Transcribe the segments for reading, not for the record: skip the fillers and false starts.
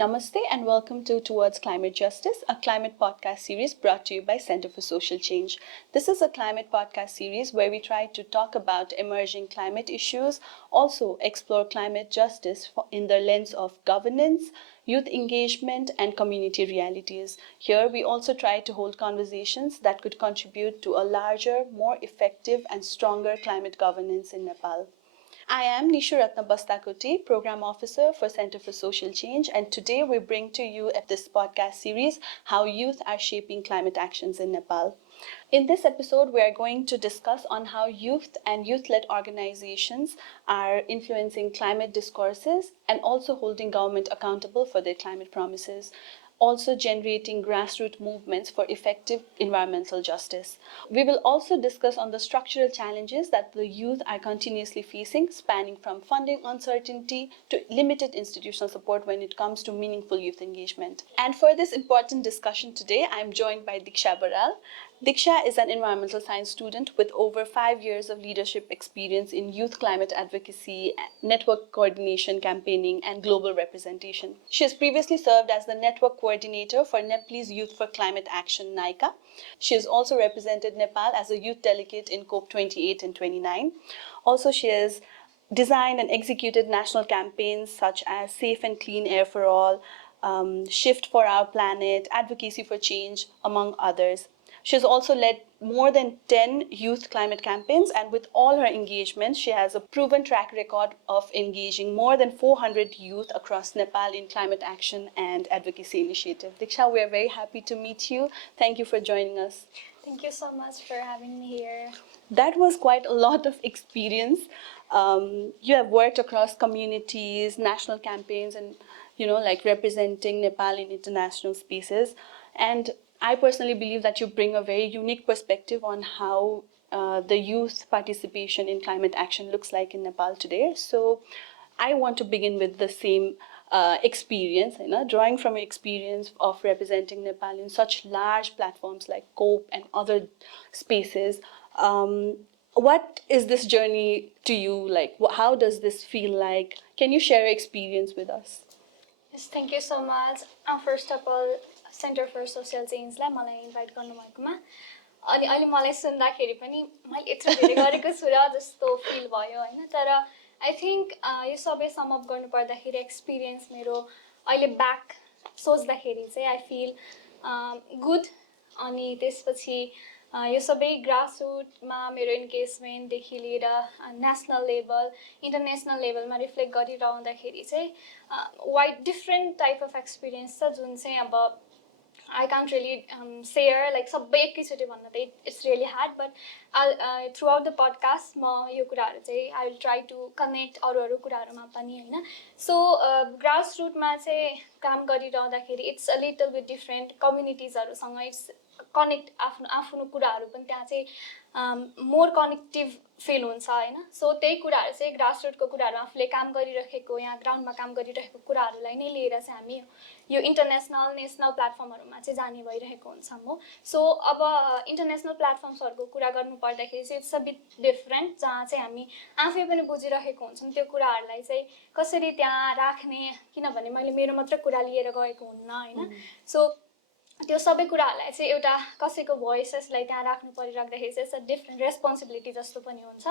Namaste and welcome to Towards Climate Justice, a climate podcast series brought to you by Center for Social Change. This is a climate podcast series where we try to talk about emerging climate issues, also explore climate justice in the lens of governance, youth engagement, and community realities. Here, we also try to hold conversations that could contribute to a larger, more effective, and stronger climate governance in Nepal. I am Nishu Ratna Bastakoti, Program Officer for Center for Social Change, and today we bring to you at this podcast series how youth are shaping climate actions in Nepal. In this episode, we are going to discuss on how youth and youth-led organizations are influencing climate discourses and also holding government accountable for their climate promises, also generating grassroots movements for effective environmental justice. We will also discuss on the structural challenges that the youth are continuously facing, spanning from funding uncertainty to limited institutional support when it comes to meaningful youth engagement. And for this important discussion today, I am joined by Dikchhya Baral. Dikchhya is an environmental science student with over 5 years of leadership experience in youth climate advocacy, network coordination, campaigning, and global representation. She has previously served as the network coordinator for Nepalese Youth for Climate Action (NICA). She has also represented Nepal as a youth delegate in COP 28 and 29. Also, she has designed and executed national campaigns such as Safe and Clean Air for All, Shift for Our Planet, Advocacy for Change, among others. She has also led more than 10 youth climate campaigns, and with all her engagements, she has a proven track record of engaging more than 400 youth across Nepal in climate action and advocacy initiative. Dikchhya, we are very happy to meet you. Thank you for joining us. Thank you so much for having me here. That was quite a lot of experience. You have worked across communities, national campaigns, and like representing Nepal in international spaces. And I personally believe that you bring a very unique perspective on how the youth participation in climate action looks like in Nepal today. So I want to begin with the same experience, drawing from your experience of representing Nepal in such large platforms like COPE and other spaces. What is this journey to you like? How does this feel like? Can you share your experience with us? Yes, thank you so much. First of all, Center for Social Change-लाई मलाई invite गर्नुभएकोमा अनि अहिले मलाई सुन्दाखेरि पनि मैले यत्रो धेरै गरेको छु र जस्तो फिल भयो हैन। तर आई थिंक यो सबै सम अप गर्नु पर्दाखेरि एक्सपिरियन्स मेरो अहिले ब्याक सोच्दाखेरि चाहिँ आई फिल गुड। अनि त्यसपछि यो सबै ग्रासरुटमा मेरो इन्गेजमेन्टदेखि लिएर नेसनल लेभल इन्टरनेसनल लेभलमा रिफ्लेक्ट गरिरहँदाखेरि चाहिँ wide different type of experience छ जुन चाहिँ अब I can't really share like सबै एकैचोटि भन्न त it's really hard, but throughout the podcast म यो कुराहरु चाहिँ I will try to connect अरु कुराहरुमा पनि हैन। So ग्रासरुटमा चाहिँ काम गरिरहँदाखेरि it's a little bit different कम्युनिटिजहरुसँग it's connect आफ्नो कुराहरु पनि त्यहाँ चाहिँ मोर कनेक्टिभ फिल हुन्छ हैन। सो त्यही कुराहरु चाहिँ ग्रासरुटको कुराहरु आफूले काम गरिरहेको यहाँ ग्राउन्डमा काम गरिरहेको कुराहरुलाई नै लिएर चाहिँ हामी यो इन्टरनेसनल नेसनल प्लेटफर्महरुमा चाहिँ जाने भइरहेको हुन्छ म। सो अब इन्टरनेसनल प्लेटफर्महरुको कुरा गर्नु पर्दाखेरि चाहिँ इट्स अ बिट डिफरेन्ट जहाँ चाहिँ हामी आफै पनि बुझिरहेको हुन्छौं त्यो कुराहरुलाई चाहिँ कसरी त्यहाँ राख्ने, किनभने मैले मेरो मात्र कुरा लिएर गएको हुन्न हैन। सो त्यो सबै कुराहरुलाई चाहिँ एउटा कसैको भोइसेसलाई त्यहाँ राख्नु परिराख्दाखेरि चाहिँ इट्स अ डिफरेन्ट रेस्पोन्सिबिलिटी जस्तो पनि हुन्छ।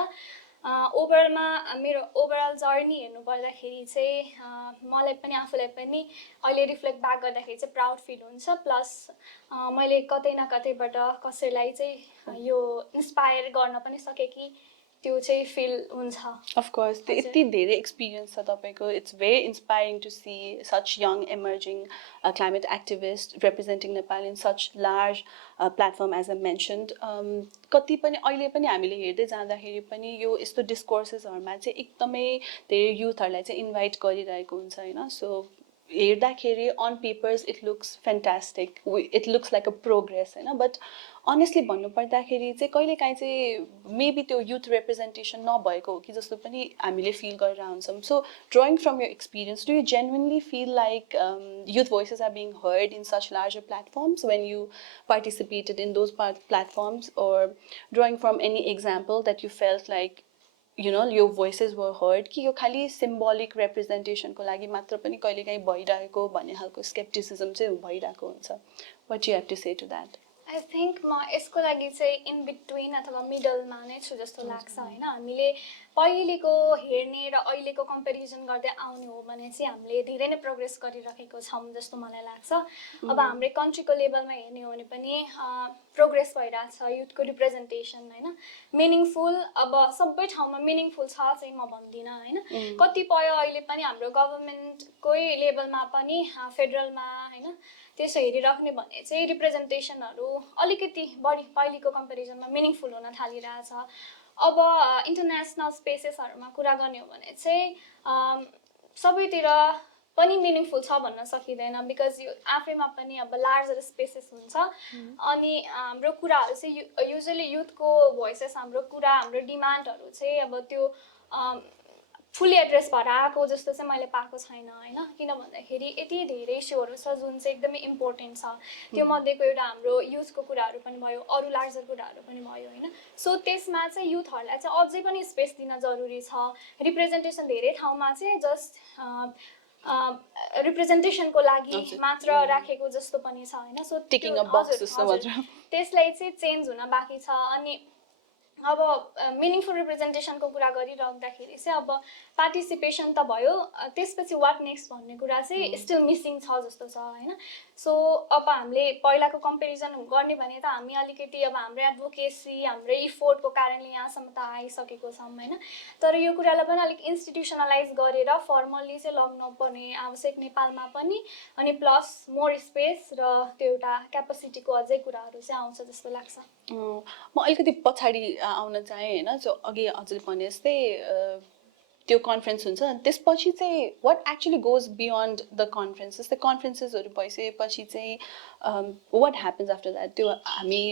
ओभरअलमा मेरो ओभरअल जर्नी हेर्नु पर्दाखेरि चाहिँ मलाई पनि आफूलाई पनि अहिले रिफ्लेक्ट ब्याक गर्दाखेरि चाहिँ प्राउड फिल हुन्छ। प्लस मैले कतै न कतैबाट कसैलाई चाहिँ यो इन्स्पायर गर्न पनि सके कि त्यो चाहिँ फिल हुन्छ। Of course, यति धेरै एक्सपिरियन्स छ तपाईको. It's very inspiring to see such young emerging climate activists representing Nepal in such large platform as I mentioned. कति पनि अहिले पनि हामीले हेर्दै जाँदाखेरि पनि यो यस्तो डिस्कोर्सेसहरुमा चाहिँ एकदमै धेरै युथहरुलाई चाहिँ इन्भाइट गरिरहेको हुन्छ हैन। सो हेर्दाखेरि on papers it looks fantastic, it looks like a progress हैन। बट honestly भन्नु पर्दाखेरि चाहिँ कहिलेकाहीँ चाहिँ मेबी त्यो youth representation नभएको हो कि जस्तो पनि हामीले feel गरेर हुन्छौं। So drawing from your experience, do you genuinely feel like youth voices are being heard in such larger platforms when you participated in those platforms, or drawing from any example that you felt like यो voices were heard कि यो खालि symbolic representationको लागि मात्र पनि कहिलेकाहीँ भइरहेको भन्ने खालको skepticism चाहिँ भइरहेको हुन्छ. What do you have to say to that? I think म यसको लागि चाहिँ इन बिट्विन अथवा मिडलमा नै छु जस्तो लाग्छ हैन. हामीले पहिलेको हेर्ने र अहिलेको कम्पेरिजन गर्दै आउने हो भने चाहिँ हामीले धेरै नै प्रोग्रेस गरिरहेको छौं जस्तो मलाई लाग्छ. अब हाम्रो कन्ट्रीको लेभलमा हेर्ने हो भने पनि प्रोग्रेस भइरहेछ युथको रिप्रेजेन्टेसन हैन. मिनिङफुल अब सबै ठाउँमा मिनिङफुल छ चाहिँ म भन्दिन हैन. कतिपय अहिले पनि हाम्रो गभर्नमेन्टकै लेभलमा पनि फेडरलमा हैन त्यसो हेरिराख्ने भने चाहिँ रिप्रेजेन्टेसनहरु अलिकति बढी पहिलेको कम्पेरिजनमा मिनिङफुल हुन थालिरहेछ. अब इन्टरनेशनल स्पेसेसहरुमा कुरा गर्ने हो भने चाहिँ सबैतिर पनि मिनिङफुल छ भन्न सकिदैन बिकज यो आफैमा पनि अब लार्जर स्पेसेस हुन्छ. अनि हाम्रो कुराहरु चाहिँ युजुअली युथको भोइसेस हाम्रो कुरा हाम्रो डिमान्डहरु चाहिँ अब त्यो फुल्ली एड्रेस भएर आएको जस्तो चाहिँ मैले पाएको छैन हैन. किन भन्दाखेरि यति धेरै इस्युहरु छ जुन चाहिँ एकदमै इम्पोर्टेन्ट छ. त्यो मध्येको एउटा हाम्रो युथको कुराहरु पनि भयो अरु लार्जर कुराहरु पनि भयो हैन. सो त्यसमा चाहिँ युथहरुलाई चाहिँ अझै पनि स्पेस दिन जरुरी छ. रिप्रेजेन्टेसन धेरै ठाउँमा चाहिँ जस्ट रिप्रेजेन्टेसनको लागि मात्र राखेको जस्तो पनि छ हैन. सो टिकिङ अ बक्स जस्तो मात्र त्यसलाई चाहिँ चेन्ज हुन बाँकी छ. अनि अब मिनिङफुल रिप्रेजेन्टेसनको कुरा गरिराख्दाखेरि चाहिँ अब पार्टिसिपेसन त भयो त्यसपछि व्हाट नेक्स्ट भन्ने कुरा चाहिँ स्टिल मिसिङ छ जस्तो छ हैन. सो अब हामीले पहिलाको कम्पेरिजन गर्ने भने त हामी अलिकति अब हाम्रो एडभोकेसी हाम्रो इफोर्टको कारणले यहाँसम्म त आइसकेको छौं हैन. तर यो कुरालाई पनि अलिक इन्स्टिट्युसनलाइज गरेर फर्मली चाहिँ लग्न पर्ने आवश्यक नेपालमा पनि. अनि प्लस मोर स्पेस र त्यो एउटा क्यापेसिटीको अझै कुराहरु चाहिँ आउँछ जस्तो लाग्छ. म अलिकति पछाडी आउन चाहे हैन. सो अघि हजुरले भने जस्तै त्यो कन्फरेन्स हुन्छ त्यसपछि चाहिँ what actually goes beyond the conference. जस्तै कन्फरेन्सेसहरु भइसकेपछि चाहिँ व्हाट ह्यापन्स आफ्टर द्याट त्यो हामी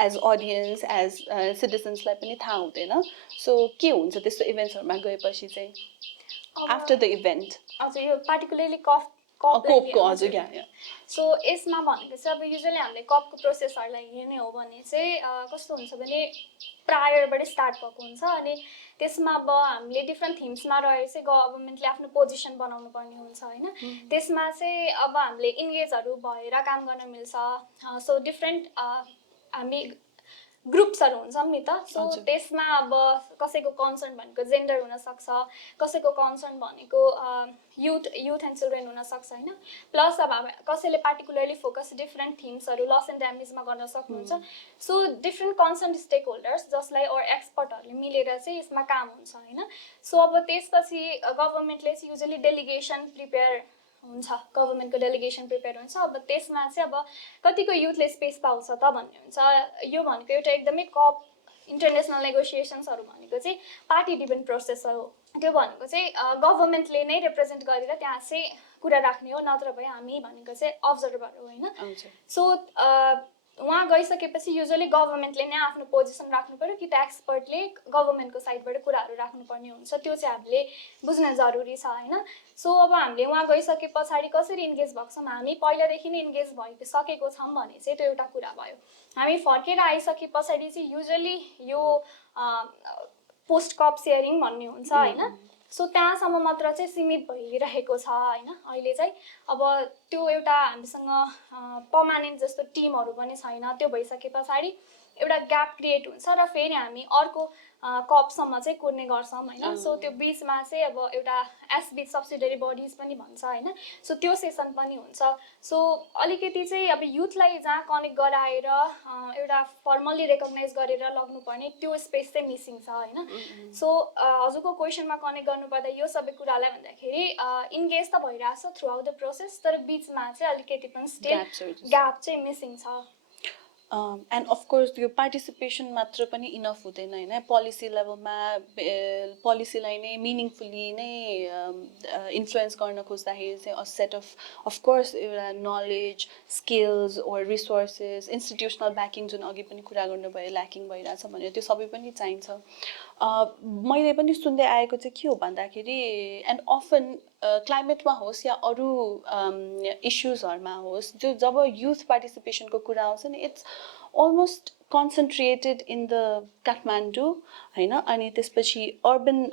एज अडियन्स एज सिटिजन्सलाई पनि थाहा हुँदैन. सो के हुन्छ त्यस्तो इभेन्ट्सहरुमा गएपछि चाहिँ आफ्टर द इभेन्ट. हजुर यो पार्टिकुलरली कपको हजुर यहाँ. सो यसमा भनेको चाहिँ अब युजुअली हामीले कपको प्रोसेसहरुलाई हेर्ने हो भने चाहिँ कस्तो हुन्छ भने प्रायरबाट स्टार्ट भएको हुन्छ. अनि त्यसमा अब हामीले डिफ्रेन्ट थिम्समा रहेर चाहिँ गभर्नमेन्टले आफ्नो पोजिसन बनाउनु पर्ने हुन्छ हैन. त्यसमा चाहिँ अब हामीले इन्गेजहरु भएर काम गर्न मिल्छ. सो डिफ्रेन्ट हामी ग्रुप्सहरु हुन्छौं नि त. सो त्यसमा अब कसैको कन्सर्न भनेको जेन्डर हुन सक्छ कसैको कन्सर्न भनेको युथ एन्ड चिल्ड्रेन हुन सक्छ हैन. प्लस अब कसैले पार्टिकुलरली फोकस डिफ्रेन्ट थिम्सहरु लस एन्ड ड्यामेजमा गर्न सक्नुहुन्छ. So different concern stake holders जसलाई और एक्सपर्टहरुले मिलेर चाहिँ यसमा काम हुन्छ हैन. सो अब त्यसपछि गभर्नमेन्टले चाहिँ युजुअली डेलिगेसन प्रिपेयर हुन्छ. गभर्नमेन्टको डेलिगेसन प्रिपेयर हुन्छ. अब त्यसमा चाहिँ अब कतिको युथले स्पेस पाउँछ त भन्ने हुन्छ. यो भनेको एउटा एकदमै कप इन्टरनेशनल नेगोसिएसन्सहरु भनेको चाहिँ पार्टी ड्रिभन प्रोसेस हो. त्यो भनेको चाहिँ गभर्नमेन्टले नै रिप्रेजेन्ट गरेर त्यहाँ चाहिँ कुरा राख्ने हो. नत्र भए हामी भनेको चाहिँ अब्जर्भर हो हैन. सो वहाँ गइसकेपछि युजुअली गभर्नमेन्टले नै आफ्नो पोजिसन राख्नु पर्यो कि त एक्सपर्टले गभर्नमेन्टको साइडबाट कुराहरु राख्नुपर्ने हुन्छ. त्यो चाहिँ हामीले बुझ्न जरुरी छ हैन. सो अब हामीले वहाँ गइसकेपछि कसरी इन्गेज भएको छौं हामी पहिलादेखि नै इन्गेज भइसकेको छौं भने चाहिँ त्यो एउटा कुरा भयो. हामी फर्केर आइसकेपछि चाहिँ युजुअली यो पोस्ट कप शेयरिङ भन्ने हुन्छ हैन. सो त्यहाँसम्म मात्र चाहिँ सीमित भइरहेको छ हैन. अहिले चाहिँ अब त्यो एउटा हामीसँग पर्मानेन्ट जस्तो टिमहरु पनि छैन. त्यो भइसकेपछि एउटा ग्याप क्रिएट हुन्छ र फेरि हामी अर्को कपसम्म चाहिँ कुर्ने गर्छौं हैन. सो त्यो बीचमा चाहिँ अब एउटा एसबी सब्सिडियरी बडीज पनि भन्छ हैन. सो त्यो सेसन पनि हुन्छ. सो अलिकति चाहिँ अब युथलाई जहाँ कनेक्ट गराएर एउटा फर्मली रेकग्नाइज गरेर लग्नुपर्ने त्यो स्पेस चाहिँ मिसिङ छ हैन. सो हजुरको क्वेशनमा कनेक्ट गर्नुपर्दा यो सबै कुरालाई भन्दाखेरि इन्गेज त भइरहेछ थ्रु आउट द प्रोसेस तर बीचमा चाहिँ अलिकति पनि स्टिल ग्याप चाहिँ मिसिङ छ. एन्ड अफकोर्स यो पार्टिसिपेसन मात्र पनि इनफ हुँदैन हैन. पोलिसी लेभलमा पोलिसीलाई नै मिनिङफुली नै इन्फ्लुएन्स गर्न खोज्दाखेरि चाहिँ अ सेट अफ कोर्स एउटा नलेज स्किल्स ओर रिसोर्सेस इन्स्टिट्युसनल ब्याकिङ जुन अघि पनि कुरा गर्नुभयो ल्याकिङ भइरहेछ भने त्यो सबै पनि चाहिन्छ. मैले पनि सुन्दै आएको चाहिँ के हो भन्दाखेरि एन्ड अफन क्लाइमेटमा होस् या अरू इस्युजहरूमा होस् जब युथ पार्टिसिपेसनको कुरा आउँछ नि it's almost concentrated in the Kathmandu होइन अनि त्यसपछि अर्बन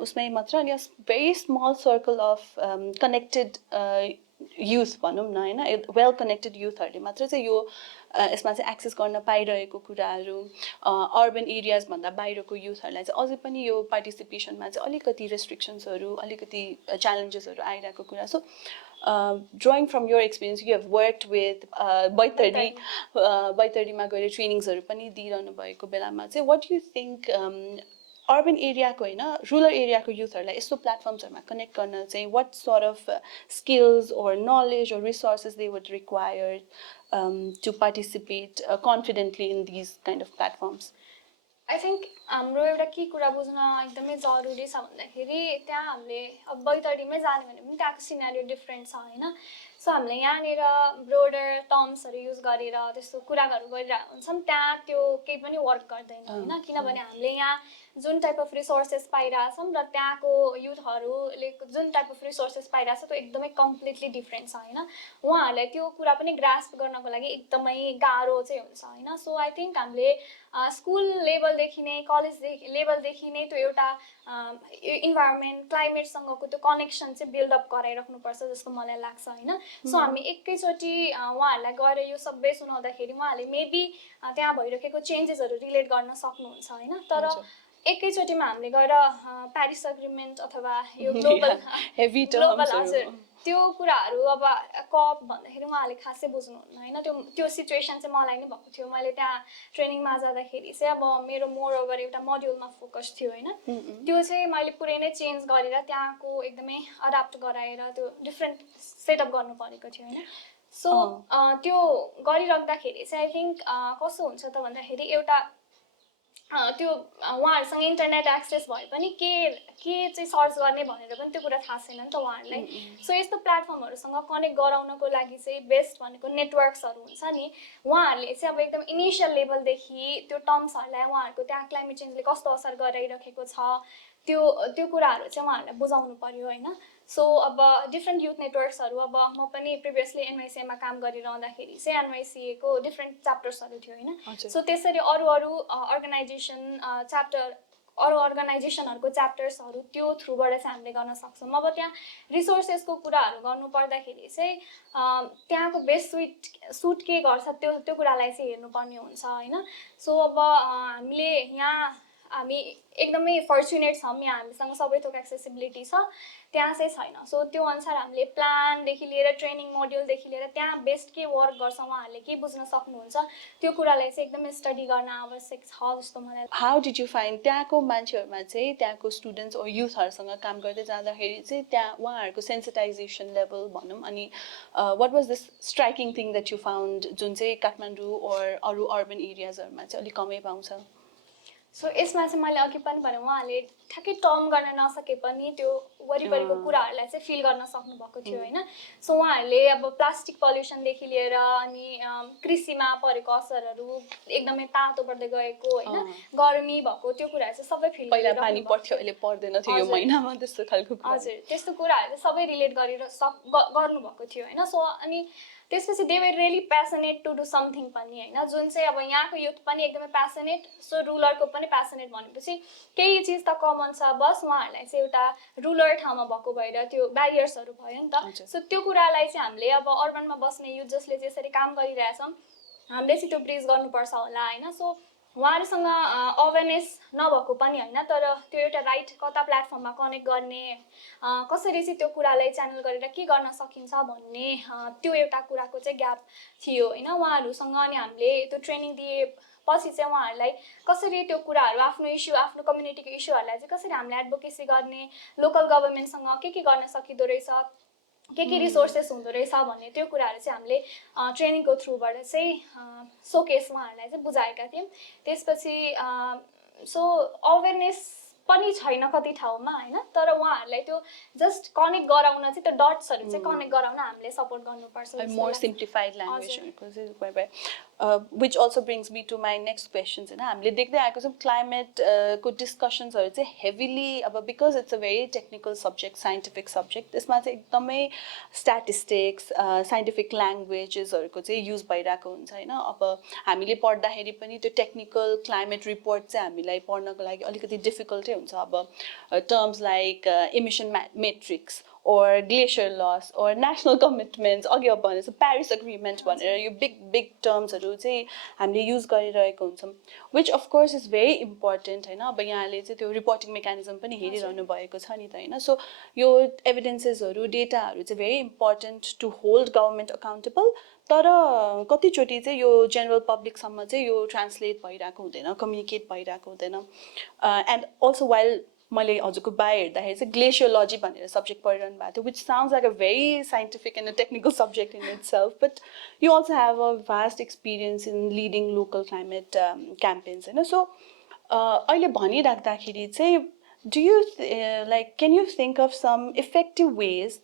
उसमै मात्र अनि very small circle of connected youth भनौँ न होइन वेल कनेक्टेड युथहरूले मात्र चाहिँ यो यसमा चाहिँ एक्सेस गर्न पाइरहेको कुराहरू अर्बन एरियाजभन्दा बाहिरको युथहरूलाई चाहिँ अझै पनि यो पार्टिसिपेसनमा चाहिँ अलिकति रेस्ट्रिक्सन्सहरू अलिकति च्यालेन्जेसहरू आइरहेको कुरा so drawing from your experience you have worked with बैतडीमा गएर ट्रेनिङ्सहरू पनि दिइरहनु भएको बेलामा चाहिँ वाट यु थिङ्क अर्बन एरियाको होइन रुरल एरियाको युथहरूलाई यस्तो प्लेटफर्म्सहरूमा कनेक्ट गर्न चाहिँ वाट सort of skills or knowledge or resources they would require to participate confidently in these kind of platforms? I think हाम्रो एउटा के कुरा बुझ्न एकदमै जरुरी छ भन्दाखेरि त्यहाँ हामीले अब बैतडीमै जाने भने पनि त्यहाँको सिनारियो डिफ्रेन्ट छ होइन सो हामीले यहाँनिर ब्रोडर टर्म्सहरू युज गरेर त्यस्तो कुराहरू गरिरहेको हुन्छौँ त्यहाँ त्यो केही पनि वर्क गर्दैन होइन किनभने हामीले यहाँ जुन टाइप अफ रिसोर्सेस पाइरहेछौँ र त्यहाँको युथहरूले जुन टाइप अफ रिसोर्सेस पाइरहेछ त्यो एकदमै कम्प्लिटली डिफ्रेन्ट छ होइन उहाँहरूलाई त्यो कुरा पनि ग्रास्प गर्नको लागि एकदमै गाह्रो चाहिँ हुन्छ होइन सो आई थिङ्क हामीले स्कुल लेभलदेखि नै कलेज लेभलदेखि नै त्यो एउटा इन्भाइरोमेन्ट क्लाइमेटसँगको त्यो कनेक्सन चाहिँ बिल्डअप गराइराख्नुपर्छ जस्तो मलाई लाग्छ होइन सो हामी एकैचोटि उहाँहरूलाई गएर यो सबै सुनाउँदाखेरि उहाँहरूले मेबी त्यहाँ भइरहेको चेन्जेसहरू रिलेट गर्न सक्नुहुन्छ होइन तर एकैचोटिमा हामीले गएर प्यारिस एग्रिमेन्ट अथवा यो ग्लोबल हजुर त्यो कुराहरू अब कप भन्दाखेरि उहाँले खासै बुझ्नुहुन्न होइन त्यो सिचुएसन चाहिँ मलाई नै भएको थियो मैले त्यहाँ ट्रेनिङमा जाँदाखेरि चाहिँ अब मेरो मोर ओभर एउटा मोड्युलमा फोकस थियो होइन त्यो चाहिँ मैले पुरै नै चेन्ज गरेर त्यहाँको एकदमै अडाप्ट गराएर त्यो डिफ्रेन्ट सेटअप गर्नु परेको थियो होइन सो त्यो गरिराख्दाखेरि चाहिँ आई थिङ्क कस्तो हुन्छ त भन्दाखेरि एउटा त्यो उहाँहरूसँग इन्टरनेट एक्सेस भए पनि के चाहिँ सर्च गर्ने भनेर पनि त्यो कुरा थाहा छैन नि त उहाँहरूलाई सो यस्तो प्लेटफर्महरूसँग कनेक्ट गराउनको लागि चाहिँ बेस्ट भनेको नेटवर्क्सहरू हुन्छ नि उहाँहरूले चाहिँ अब एकदम इनिसियल लेभलदेखि त्यो टर्म्सहरूलाई उहाँहरूको त्यहाँ क्लाइमेट चेन्जले कस्तो असर गराइरहेको छ त्यो कुराहरू चाहिँ उहाँहरूलाई बुझाउनु पर्यो होइन सो अब डिफ्रेन्ट युथ नेटवर्क्सहरू अब म पनि प्रिभियसली एनवाइसिएमा काम गरिरहँदाखेरि चाहिँ एनवाइसिएको डिफ्रेन्ट च्याप्टर्सहरू थियो होइन सो त्यसरी अरू अर्गनाइजेसन च्याप्टर अरू अर्गनाइजेसनहरूको च्याप्टर्सहरू त्यो थ्रुबाट चाहिँ हामीले गर्न सक्छौँ अब त्यहाँ रिसोर्सेसको कुराहरू गर्नु पर्दाखेरि चाहिँ त्यहाँको बेस्ट सुट के गर्छ त्यो कुरालाई चाहिँ हेर्नुपर्ने हुन्छ होइन सो अब हामीले यहाँ हामी एकदमै फर्चुनेट छौँ यहाँ हामीसँग सबै थोक एक्सेसिबिलिटी छ त्यहाँ चाहिँ छैन सो त्यो अनुसार हामीले प्लानदेखि लिएर ट्रेनिङ मोड्युलदेखि लिएर त्यहाँ बेस्ट के वर्क गर्छ उहाँहरूले के बुझ्न सक्नुहुन्छ त्यो कुरालाई चाहिँ एकदमै स्टडी गर्न आवश्यक छ जस्तो मलाई लाग्छ हाउ डिड यु फाइन्ड त्यहाँको मान्छेहरूमा चाहिँ त्यहाँको स्टुडेन्ट्स ओ युथहरूसँग काम गर्दै जाँदाखेरि चाहिँ त्यहाँ उहाँहरूको सेन्सिटाइजेसन लेभल भनौँ अनि what was this striking thing that you found जुन चाहिँ काठमाडौँ ओर अरू अर्बन एरियाजहरूमा चाहिँ अलिक कमै पाउँछ सो यसमा चाहिँ मैले अघि पनि भने उहाँहरूले ठ्याक्कै टर्म गर्न नसके पनि त्यो वरिपरिको कुराहरूलाई चाहिँ फिल गर्न सक्नुभएको थियो होइन सो उहाँहरूले अब प्लास्टिक पल्युसनदेखि लिएर अनि कृषिमा परेको असरहरू एकदमै तातो बढ्दै गएको होइन गर्मी भएको त्यो कुराहरू चाहिँ सबै फिल पहिला पानी पर्थ्यो अहिले पर्दैन थियो यो महिनामा त्यस्तो खालको हजुर त्यस्तो कुराहरू चाहिँ सबै रिलेट गरेर गर्नुभएको थियो होइन सो अनि त्यसपछि they were really passionate to do something पनि होइन जुन चाहिँ अब यहाँको युथ पनि एकदमै प्यासनेट सो रुरलको पनि प्यासनेट भनेपछि केही चिज त कमन छ बस उहाँहरूलाई चाहिँ एउटा रुरल ठाउँमा भएको भएर त्यो ब्यारियर्सहरू भयो नि त सो त्यो कुरालाई चाहिँ हामीले अब अर्बनमा बस्ने युथ जसले त्यसरी काम गरिरहेछौँ हामीले चाहिँ त्यो ब्रिज गर्नुपर्छ होला होइन सो उहाँहरूसँग अवेरनेस नभएको पनि होइन तर त्यो एउटा राइट कता प्लेटफर्ममा कनेक्ट गर्ने कसरी चाहिँ त्यो कुरालाई च्यानल गरेर के गर्न सकिन्छ भन्ने त्यो एउटा कुराको चाहिँ ग्याप थियो होइन उहाँहरूसँग अनि हामीले त्यो ट्रेनिङ दिएपछि चाहिँ उहाँहरूलाई कसरी त्यो कुराहरू आफ्नो इस्यु आफ्नो कम्युनिटीको इस्युहरूलाई चाहिँ कसरी हामीले एडभोकेसी गर्ने लोकल गभर्मेन्टसँग के गर्न सकिँदो रहेछ के रिसोर्सेस हुँदो रहेछ भन्ने त्यो कुराहरू चाहिँ हामीले ट्रेनिङको थ्रुबाट चाहिँ सोकेस उहाँहरूलाई चाहिँ बुझाएका थियौँ त्यसपछि सो अवेरनेस पनि छैन कति ठाउँमा होइन तर उहाँहरूलाई त्यो जस्ट कनेक्ट गराउन चाहिँ त्यो डट्सहरू चाहिँ कनेक्ट गराउन हामीले सपोर्ट गर्नुपर्छ मोर सिम्प्लिफाइड ल्याङ्ग्वेजहरूको चाहिँ which also brings me to my next questions. हामीले देख्दै आएको छौँ क्लाइमेट को डिस्कसन्सहरू चाहिँ हेभिली अब because it's a very technical subject scientific subject त्यसमा चाहिँ एकदमै स्ट्याटिस्टिक्स साइन्टिफिक ल्याङ्ग्वेजेसहरूको चाहिँ युज भइरहेको हुन्छ होइन अब हामीले पढ्दाखेरि पनि त्यो टेक्निकल क्लाइमेट रिपोर्ट चाहिँ हामीलाई पढ्नको लागि अलिकति डिफिकल्टै हुन्छ अब terms like emission matrix or glacier loss or national commitments अघि अब भनेको प्यारिस एग्रिमेन्ट भनेर यो बिग टर्म्सहरू चाहिँ हामीले युज गरिरहेको हुन्छौँ which of course is very important होइन अब यहाँले चाहिँ त्यो रिपोर्टिङ मेकानिजम पनि हेरिरहनु भएको छ नि त होइन सो यो एभिडेन्सेसहरू डेटाहरू चाहिँ very important to hold government accountable तर कतिचोटि चाहिँ यो जेनरल पब्लिकसम्म चाहिँ यो ट्रान्सलेट भइरहेको हुँदैन कम्युनिकेट भइरहेको हुँदैन एन्ड अल्सो वाइल मैले हजुरको बायो हेर्दाखेरि चाहिँ ग्लेसियोलोजी भनेर सब्जेक्ट पढिरहनु भएको थियो which sounds like a very scientific and a technical subject in itself but you also have a vast experience in leading local climate campaigns होइन सो अहिले भनिराख्दाखेरि चाहिँ do you like can you think of some effective ways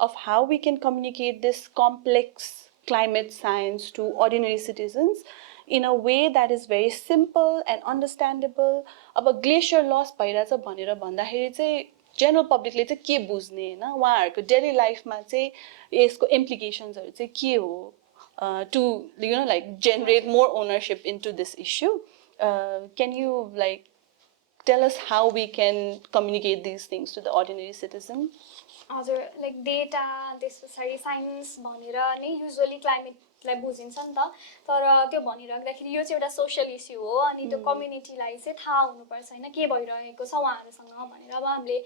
of how we can communicate this complex climate science to ordinary citizens in a way that is very simple and understandable. अब glacier loss भइरहेछ भनेर भन्दाखेरि चाहिँ general पब्लिकले चाहिँ के बुझ्ने होइन उहाँहरूको डेली लाइफमा चाहिँ यसको इम्प्लिकेसन्सहरू चाहिँ के हो to you know like generate more ownership into this issue can you like tell us how we can communicate these things to the ordinary citizen? हजुर लाइक डेटा त्यस पछाडि साइन्स भनेर नै युजुअली क्लाइमेटलाई बुझिन्छ नि त तर त्यो भनिराख्दाखेरि यो चाहिँ एउटा सोसियल इस्यु हो अनि त्यो कम्युनिटीलाई चाहिँ थाहा हुनुपर्छ होइन के भइरहेको छ उहाँहरूसँग भनेर अब हामीले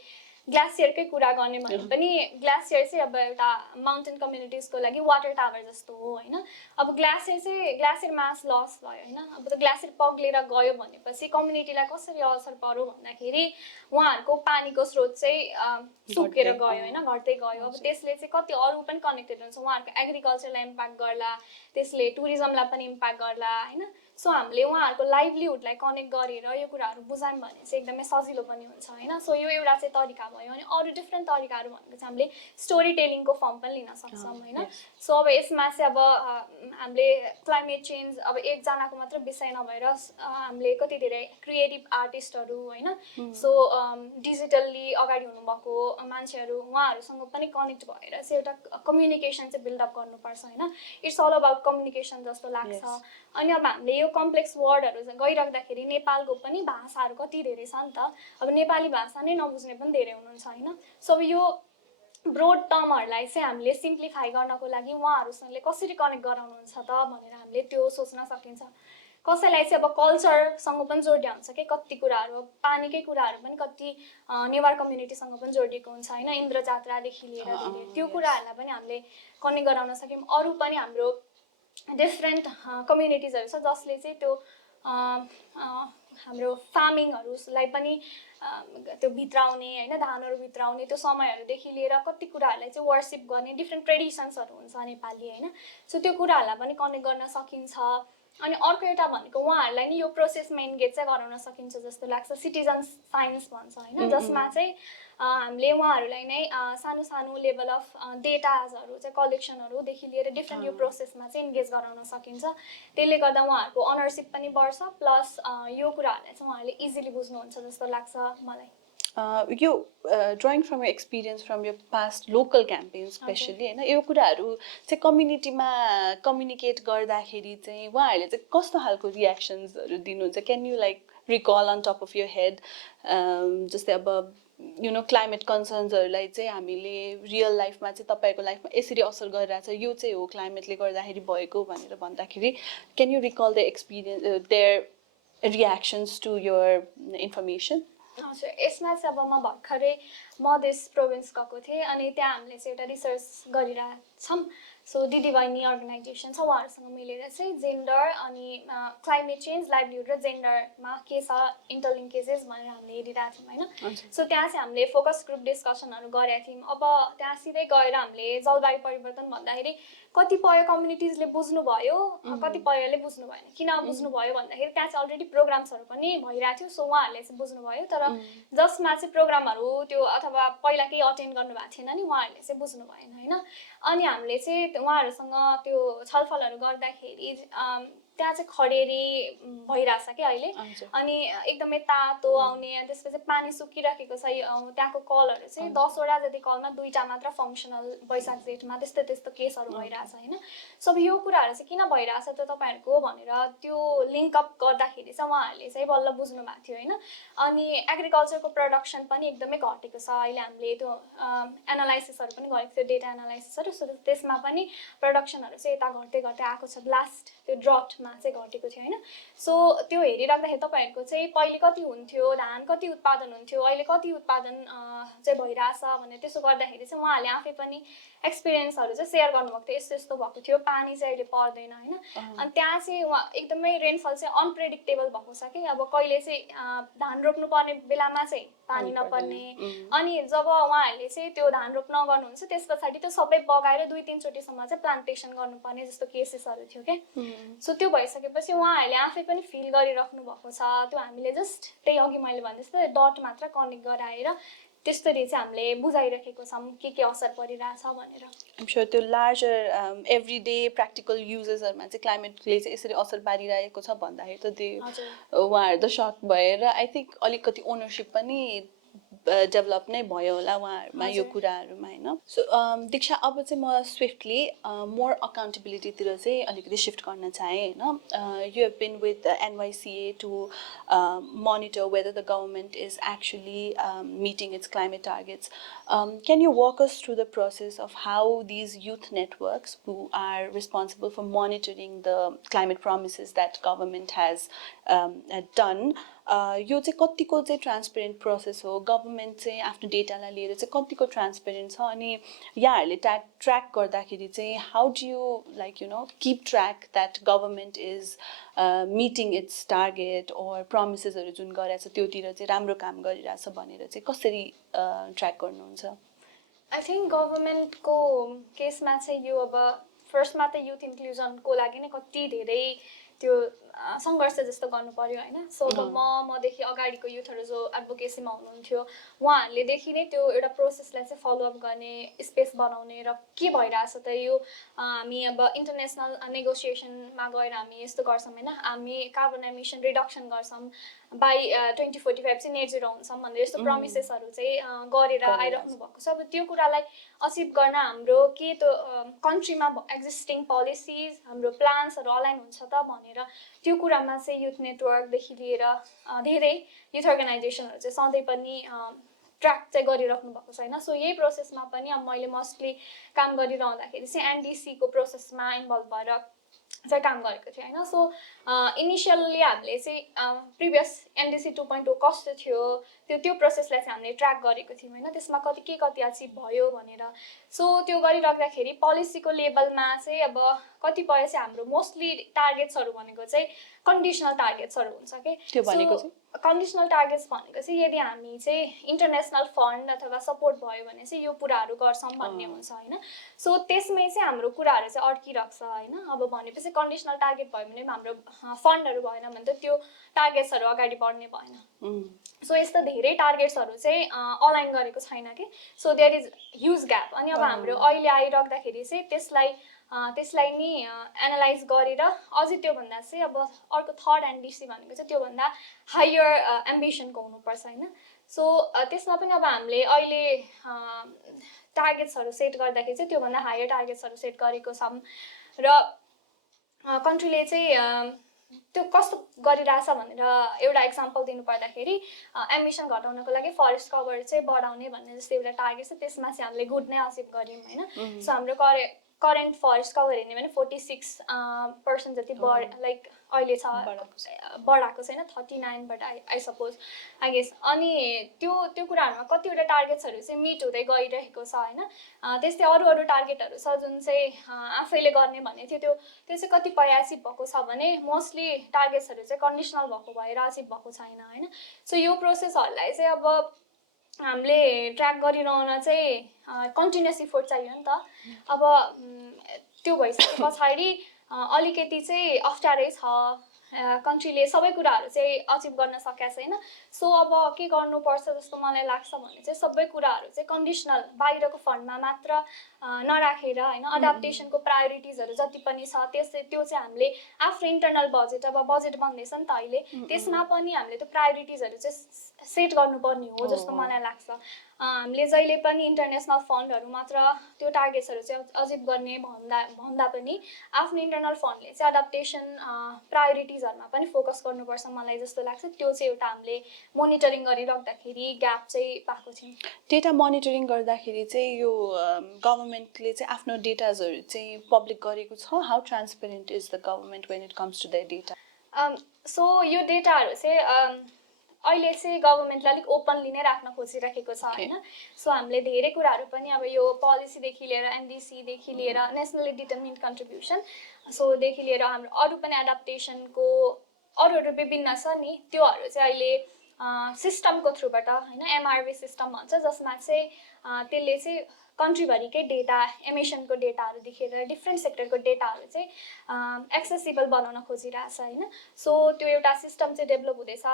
ग्लासियरकै कुरा गर्ने भने पनि ग्लासियर चाहिँ अब एउटा माउन्टेन कम्युनिटिजको लागि वाटर टावर जस्तो हो होइन अब ग्लासियर मास लस भयो होइन अब त्यो ग्लासियर पग्लेर गयो भनेपछि कम्युनिटीलाई कसरी असर पर्यो भन्दाखेरि उहाँहरूको पानीको स्रोत चाहिँ सुकेर गयो होइन घट्दै गयो अब त्यसले चाहिँ कति अरू पनि कनेक्टेड हुन्छ उहाँहरूको एग्रिकल्चरलाई इम्प्याक्ट गर्ला त्यसले टुरिज्मलाई पनि इम्प्याक्ट गर्ला होइन सो हामीले उहाँहरूको लाइभलीहुडलाई कनेक्ट गरेर यो कुराहरू बुझायौँ भने चाहिँ एकदमै सजिलो पनि हुन्छ होइन सो यो एउटा चाहिँ तरिका भयो अनि अरू डिफ्रेन्ट तरिकाहरू भनेको चाहिँ हामीले स्टोरी टेलिङको फर्म पनि लिन सक्छौँ होइन सो अब यसमा चाहिँ अब हामीले क्लाइमेट चेन्ज अब एकजनाको मात्र विषय नभएर हामीले कति धेरै क्रिएटिभ आर्टिस्टहरू होइन सो डिजिटल्ली अगाडि हुनुभएको मान्छेहरू उहाँहरूसँग पनि कनेक्ट भएर चाहिँ एउटा कम्युनिकेसन चाहिँ बिल्डअप गर्नुपर्छ होइन इट्स अल अबाउट कम्युनिकेसन जस्तो लाग्छ अनि अब हामीले यो कम्प्लेक्स वर्डहरू गइराख्दाखेरि नेपालको पनि भाषाहरू कति धेरै छ नि त अब नेपाली भाषा नै नबुझ्ने पनि धेरै हुनुहुन्छ होइन सो अब यो ब्रोड टर्महरूलाई चाहिँ हामीले सिम्प्लिफाई गर्नको लागि उहाँहरूसँगले कसरी कनेक्ट गराउनुहुन्छ त भनेर हामीले त्यो सोच्न सकिन्छ कसैलाई चाहिँ अब कल्चरसँग पनि जोडिया हुन्छ कि कति कुराहरू पानीकै कुराहरू पनि कति नेवार कम्युनिटीसँग पनि जोडिएको हुन्छ होइन इन्द्र जात्रादेखि लिएर धेरै त्यो कुराहरूलाई पनि हामीले कनेक्ट गराउन सक्यौँ अरू पनि हाम्रो डिफ्रेन्ट कम्युनिटिजहरू छ जसले चाहिँ त्यो हाम्रो फार्मिङहरूलाई पनि त्यो भित्राउने होइन धानहरू भित्राउने त्यो समयहरूदेखि लिएर कति कुराहरूलाई चाहिँ वर्सिप गर्ने डिफ्रेन्ट ट्रेडिसन्सहरू हुन्छ नेपाली होइन सो त्यो कुराहरूलाई पनि कनेक्ट गर्न सकिन्छ अनि अर्को एउटा भनेको उहाँहरूलाई नि यो प्रोसेसमा इन्गेज चाहिँ गराउन सकिन्छ जस्तो लाग्छ सिटिजन साइन्स भन्छ होइन जसमा चाहिँ हामीले उहाँहरूलाई नै सानो सानो लेभल अफ डेटाजहरू चाहिँ कलेक्सनहरूदेखि लिएर डिफ्रेन्ट यो प्रोसेसमा चाहिँ इन्गेज गराउन सकिन्छ त्यसले गर्दा उहाँहरूको अनरसिप पनि बढ्छ प्लस यो कुराहरूलाई चाहिँ उहाँहरूले इजिली बुझ्नुहुन्छ जस्तो लाग्छ मलाई यो drawing from your experience from your past local campaign specially होइन यो कुराहरू चाहिँ कम्युनिटीमा कम्युनिकेट गर्दाखेरि चाहिँ उहाँहरूले चाहिँ कस्तो खालको रियाक्सन्सहरू दिनुहुन्छ can you like recall on top of your head जस्तै अब यु नो क्लाइमेट कन्सर्न्सहरूलाई चाहिँ हामीले रियल लाइफमा चाहिँ तपाईँको लाइफमा यसरी असर गरिरहेछ यो चाहिँ हो क्लाइमेटले गर्दाखेरि भएको भनेर भन्दाखेरि can you recall the experience their reactions to your information हजुर यसमा चाहिँ अब म भर्खरै मधेस प्रोभिन्स गएको थिएँ अनि त्यहाँ हामीले चाहिँ एउटा रिसर्च गरिरहेछौँ सो दिदीबहिनी अर्गनाइजेसन छ उहाँहरूसँग मिलेर चाहिँ जेन्डर अनि क्लाइमेट चेन्ज लाइभलीहुड र जेन्डरमा के छ इन्टरलिङ्केजेस भनेर हामीले हेरिरहेको थियौँ होइन सो त्यहाँ चाहिँ हामीले फोकस ग्रुप डिस्कसनहरू गरेका थियौँ अब त्यहाँ सिधै गएर हामीले जलवायु परिवर्तन भन्दाखेरि कतिपय कम्युनिटिजले बुझ्नुभयो कतिपयले बुझ्नु भएन किन बुझ्नुभयो भन्दाखेरि त्यहाँ चाहिँ अलरेडी प्रोग्राम्सहरू पनि भइरहेको थियो सो उहाँहरूले चाहिँ बुझ्नुभयो तर जसमा चाहिँ प्रोग्रामहरू त्यो अथवा पहिला केही अटेन्ड गर्नुभएको थिएन नि उहाँहरूले चाहिँ बुझ्नु भएन होइन अनि हामीले चाहिँ उहाँहरूसँग त्यो छलफलहरू गर्दाखेरि त्यहाँ चाहिँ खडेरी भइरहेछ क्या अहिले अनि एकदमै तातो आउने अनि त्यसपछि पानी सुकिराखेको छ त्यहाँको कलहरू चाहिँ 10 वटा जति कलमा 2टा मात्र फङ्सनल वैशाख जेठमा त्यस्तो केसहरू भइरहेछ होइन सो अब यो कुराहरू चाहिँ किन भइरहेछ त तपाईँहरूको भनेर त्यो लिङ्कअप गर्दाखेरि चाहिँ उहाँहरूले चाहिँ बल्ल बुझ्नु भएको थियो होइन अनि एग्रिकल्चरको प्रोडक्सन पनि एकदमै घटेको छ अहिले हामीले त्यो एनालाइसिसहरू पनि गरेको थियो डेटा एनालाइसिसहरू सो त्यसमा पनि प्रोडक्सनहरू चाहिँ यता घट्दै आएको छ लास्ट त्यो ड्रटमा चाहिँ घटेको थियो होइन सो त्यो हेरिराख्दाखेरि तपाईँहरूको चाहिँ पहिले कति हुन्थ्यो धान कति उत्पादन हुन्थ्यो अहिले कति उत्पादन चाहिँ भइरहेछ भनेर त्यसो गर्दाखेरि चाहिँ उहाँहरूले आफै पनि एक्सपिरियन्सहरू चाहिँ सेयर गर्नुभएको थियो यस्तो भएको थियो पानी चाहिँ अहिले पर्दैन होइन अनि त्यहाँ चाहिँ एकदमै रेनफल चाहिँ अनप्रेडिक्टेबल भएको छ कि अब कहिले चाहिँ धान रोप्नु पर्ने बेलामा चाहिँ पानी नपर्ने अनि जब उहाँहरूले चाहिँ त्यो धान रोप्न गर्नुहुन्छ त्यस पछाडि त्यो सबै बगाएर 2-3 चोटिसम्म चाहिँ प्लान्टेसन गर्नुपर्ने जस्तो केसेसहरू थियो क्या सो त्यो भइसकेपछि उहाँहरूले आफै पनि फिल गरिराख्नु भएको छ त्यो हामीले जस्ट त्यही अघि मैले भने जस्तै डट मात्र कनेक्ट गराएर त्यस्तरी चाहिँ हामीले बुझाइराखेको छौँ के असर परिरहेछ भनेर आइम स्योर त्यो लार्जर एभ्रिडे प्र्याक्टिकल युजेसहरूमा चाहिँ क्लाइमेटले चाहिँ यसरी असर पारिरहेको छ भन्दाखेरि त त्यो उहाँहरू त सक भएर आई थिङ्क अलिकति ओनरसिप पनि डेभलप नै भयो होला उहाँहरूमा यो कुराहरूमा होइन सो दीक्षा अब चाहिँ म स्विफ्टली मोर अकाउन्टेबिलिटीतिर चाहिँ अलिकति शिफ्ट गर्न चाहेँ होइन you have been with NYCA to monitor whether the government is actually meeting its climate targets. Can you walk us through the process of how these youth networks who are responsible for monitoring the climate promises that government has done यो चाहिँ कतिको चाहिँ transparent process हो government चाहिँ आफ्नो डेटालाई लिएर चाहिँ कतिको ट्रान्सपेरेन्ट छ अनि यहाँहरूले ट्र्याक गर्दाखेरि चाहिँ how do you like you know keep track that government is meeting its target or प्रमिसेसहरू जुन गरेछ त्योतिर चाहिँ राम्रो काम गरिरहेछ भनेर चाहिँ कसरी ट्र्याक गर्नुहुन्छ आई थिङ्क गभर्मेन्टको केसमा चाहिँ यो अब फर्स्टमा त युथ इन्क्लुजनको लागि नै कति धेरै त्यो सङ्घर्ष जस्तो गर्नु पर्यो होइन सो अब मदेखि अगाडिको युथहरू जो एडभोकेसीमा हुनुहुन्थ्यो उहाँहरूलेदेखि नै त्यो एउटा प्रोसेसलाई चाहिँ फलोअप गर्ने स्पेस बनाउने र के भइरहेछ त यो हामी अब इन्टरनेसनल नेगोसिएसनमा गएर हामी यस्तो गर्छौँ होइन हामी कार्बन एमिसन रिडक्सन गर्छौँ बाई 2045 चाहिँ नेट जिरो हुन्छौँ भनेर यस्तो प्रमिसेसहरू चाहिँ गरेर आइराख्नु भएको छ अब त्यो कुरालाई अचिभ गर्न हाम्रो के त्यो कन्ट्रीमा एक्जिस्टिङ पोलिसिज हाम्रो प्लान्सहरू अलाइन हुन्छ त भनेर त्यो कुरामा चाहिँ युथ नेटवर्कदेखि लिएर धेरै युथ अर्गनाइजेसनहरू चाहिँ सधैँ पनि ट्र्याक चाहिँ गरिराख्नु भएको छैन सो यही प्रोसेसमा पनि अब मैले मोस्टली काम गरिरहँदाखेरि चाहिँ एनडिसीको प्रोसेसमा इन्भल्भ भएर चाहिँ काम गरेको थिएँ होइन सो इनिसियल्ली हामीले चाहिँ प्रिभियस एनडिसी 2.0 कस्तो थियो त्यो प्रोसेसलाई चाहिँ हामीले ट्र्याक गरेको थियौँ होइन त्यसमा कति अचिभ भयो भनेर सो त्यो गरिराख्दाखेरि पोलिसीको लेभलमा चाहिँ अब कतिपय चाहिँ हाम्रो मोस्टली टार्गेट्सहरू भनेको चाहिँ कन्डिसनल टार्गेट्सहरू हुन्छ कि कन्डिसनल टार्गेट्स भनेको चाहिँ यदि हामी चाहिँ इन्टरनेसनल फन्ड अथवा सपोर्ट भयो भने चाहिँ यो कुराहरू गर्छौँ भन्ने हुन्छ होइन सो त्यसमै चाहिँ हाम्रो कुराहरू चाहिँ अड्किरहेको छ होइन अब भनेपछि कन्डिसनल टार्गेट भयो भने हाम्रो फन्डहरू भएन भने त त्यो टार्गेट्सहरू अगाडि बढ्ने भएन सो यस्तो धेरै टार्गेट्सहरू चाहिँ अलाइन गरेको छैन कि so there is huge gap अनि अब हाम्रो अहिले आइराख्दाखेरि चाहिँ त्यसलाई नि एनालाइज गरेर अझै त्योभन्दा चाहिँ अब अर्को थर्ड एनडिसी भनेको चाहिँ त्योभन्दा हायर एम्बिसनको हुनुपर्छ होइन सो त्यसमा पनि अब हामीले अहिले टार्गेट्सहरू सेट गर्दाखेरि चाहिँ त्योभन्दा हायर टार्गेट्सहरू सेट गरेको छौँ र कन्ट्रीले चाहिँ त्यो कस्तो गरिरहेछ भनेर एउटा एक्जाम्पल दिनु पर्दाखेरि एमिसन घटाउनको लागि फरेस्ट कभर चाहिँ बढाउने भन्ने जस्तै एउटा टार्गेट छ त्यसमा चाहिँ हामीले गुड नै अचिभ गऱ्यौँ होइन सो हाम्रो करेन्ट फरेस्ट कभर हेर्ने भने 46% जति लाइक अहिले छ बढाएको छैन 39 आई सपोज आई गेस अनि त्यो कुराहरूमा कतिवटा टार्गेट्सहरू चाहिँ मिट हुँदै गइरहेको छ होइन त्यस्तै अरू टार्गेटहरू छ जुन चाहिँ आफैले गर्ने भन्ने थियो त्यो चाहिँ कतिपय अचिभ भएको छ भने मोस्टली टार्गेट्सहरू चाहिँ कन्डिसनल भएको भएर अचिभ भएको छैन होइन सो यो प्रोसेसहरूलाई चाहिँ अब हामीले ट्र्याक गरिरहन चाहिँ कन्टिन्युस इफोर्ट चाहियो नि त अब त्यो भइसके पछाडि अलिकति चाहिँ अप्ठ्यारै छ कन्ट्रीले सबै कुराहरू चाहिँ अचिभ गर्न सकेको छैन सो अब के गर्नुपर्छ जस्तो मलाई लाग्छ भने चाहिँ सबै कुराहरू चाहिँ कन्डिसनल बाहिरको फन्डमा मात्र नराखेर होइन एडाप्टेसनको प्रायोरिटिजहरू जति पनि छ त्यो चाहिँ हामीले आफ्नो इन्टरनल बजेट अब बजेट बन्दैछ नि त अहिले त्यसमा पनि हामीले त्यो प्रायोरिटिजहरू चाहिँ सेट गर्नुपर्ने हो जस्तो मलाई लाग्छ हामीले जहिले पनि इन्टरनेसनल फन्डहरू मात्र त्यो टार्गेट्सहरू चाहिँ अचिभ गर्ने भन्दा पनि आफ्नो इन्टरनल फन्डले चाहिँ एडाप्टेसन प्रायोरिटिजहरूमा पनि फोकस गर्नुपर्छ मलाई जस्तो लाग्छ त्यो चाहिँ एउटा हामीले मोनिटरिङ गरिराख्दाखेरि ग्याप चाहिँ पाएको छौँ डेटा मोनिटरिङ गर्दाखेरि चाहिँ यो गभर्मेन्टले चाहिँ आफ्नो डेटाजहरू चाहिँ पब्लिक गरेको छ how transparent is the government when it comes to the data so यो डेटाहरू चाहिँ अहिले चाहिँ गभर्मेन्टले अलिक ओपनली नै राख्न खोजिराखेको छ होइन सो हामीले धेरै कुराहरू पनि अब यो पोलिसीदेखि लिएर एनडिसीदेखि लिएर नेसनली डिटर्मिन्ड कन्ट्रिब्युसन सोदेखि लिएर हाम्रो अरू पनि एडाप्टेसनको अरूहरू विभिन्न छ नि त्योहरू चाहिँ अहिले सिस्टमको थ्रुबाट होइन एमआरबी सिस्टम भन्छ जसमा चाहिँ त्यसले चाहिँ कन्ट्रीभरिकै डेटा एमिसनको डेटाहरू देखेर डिफ्रेन्ट सेक्टरको डेटाहरू चाहिँ एक्सेसिबल बनाउन खोजिरहेछ होइन सो त्यो एउटा सिस्टम चाहिँ डेभलप हुँदैछ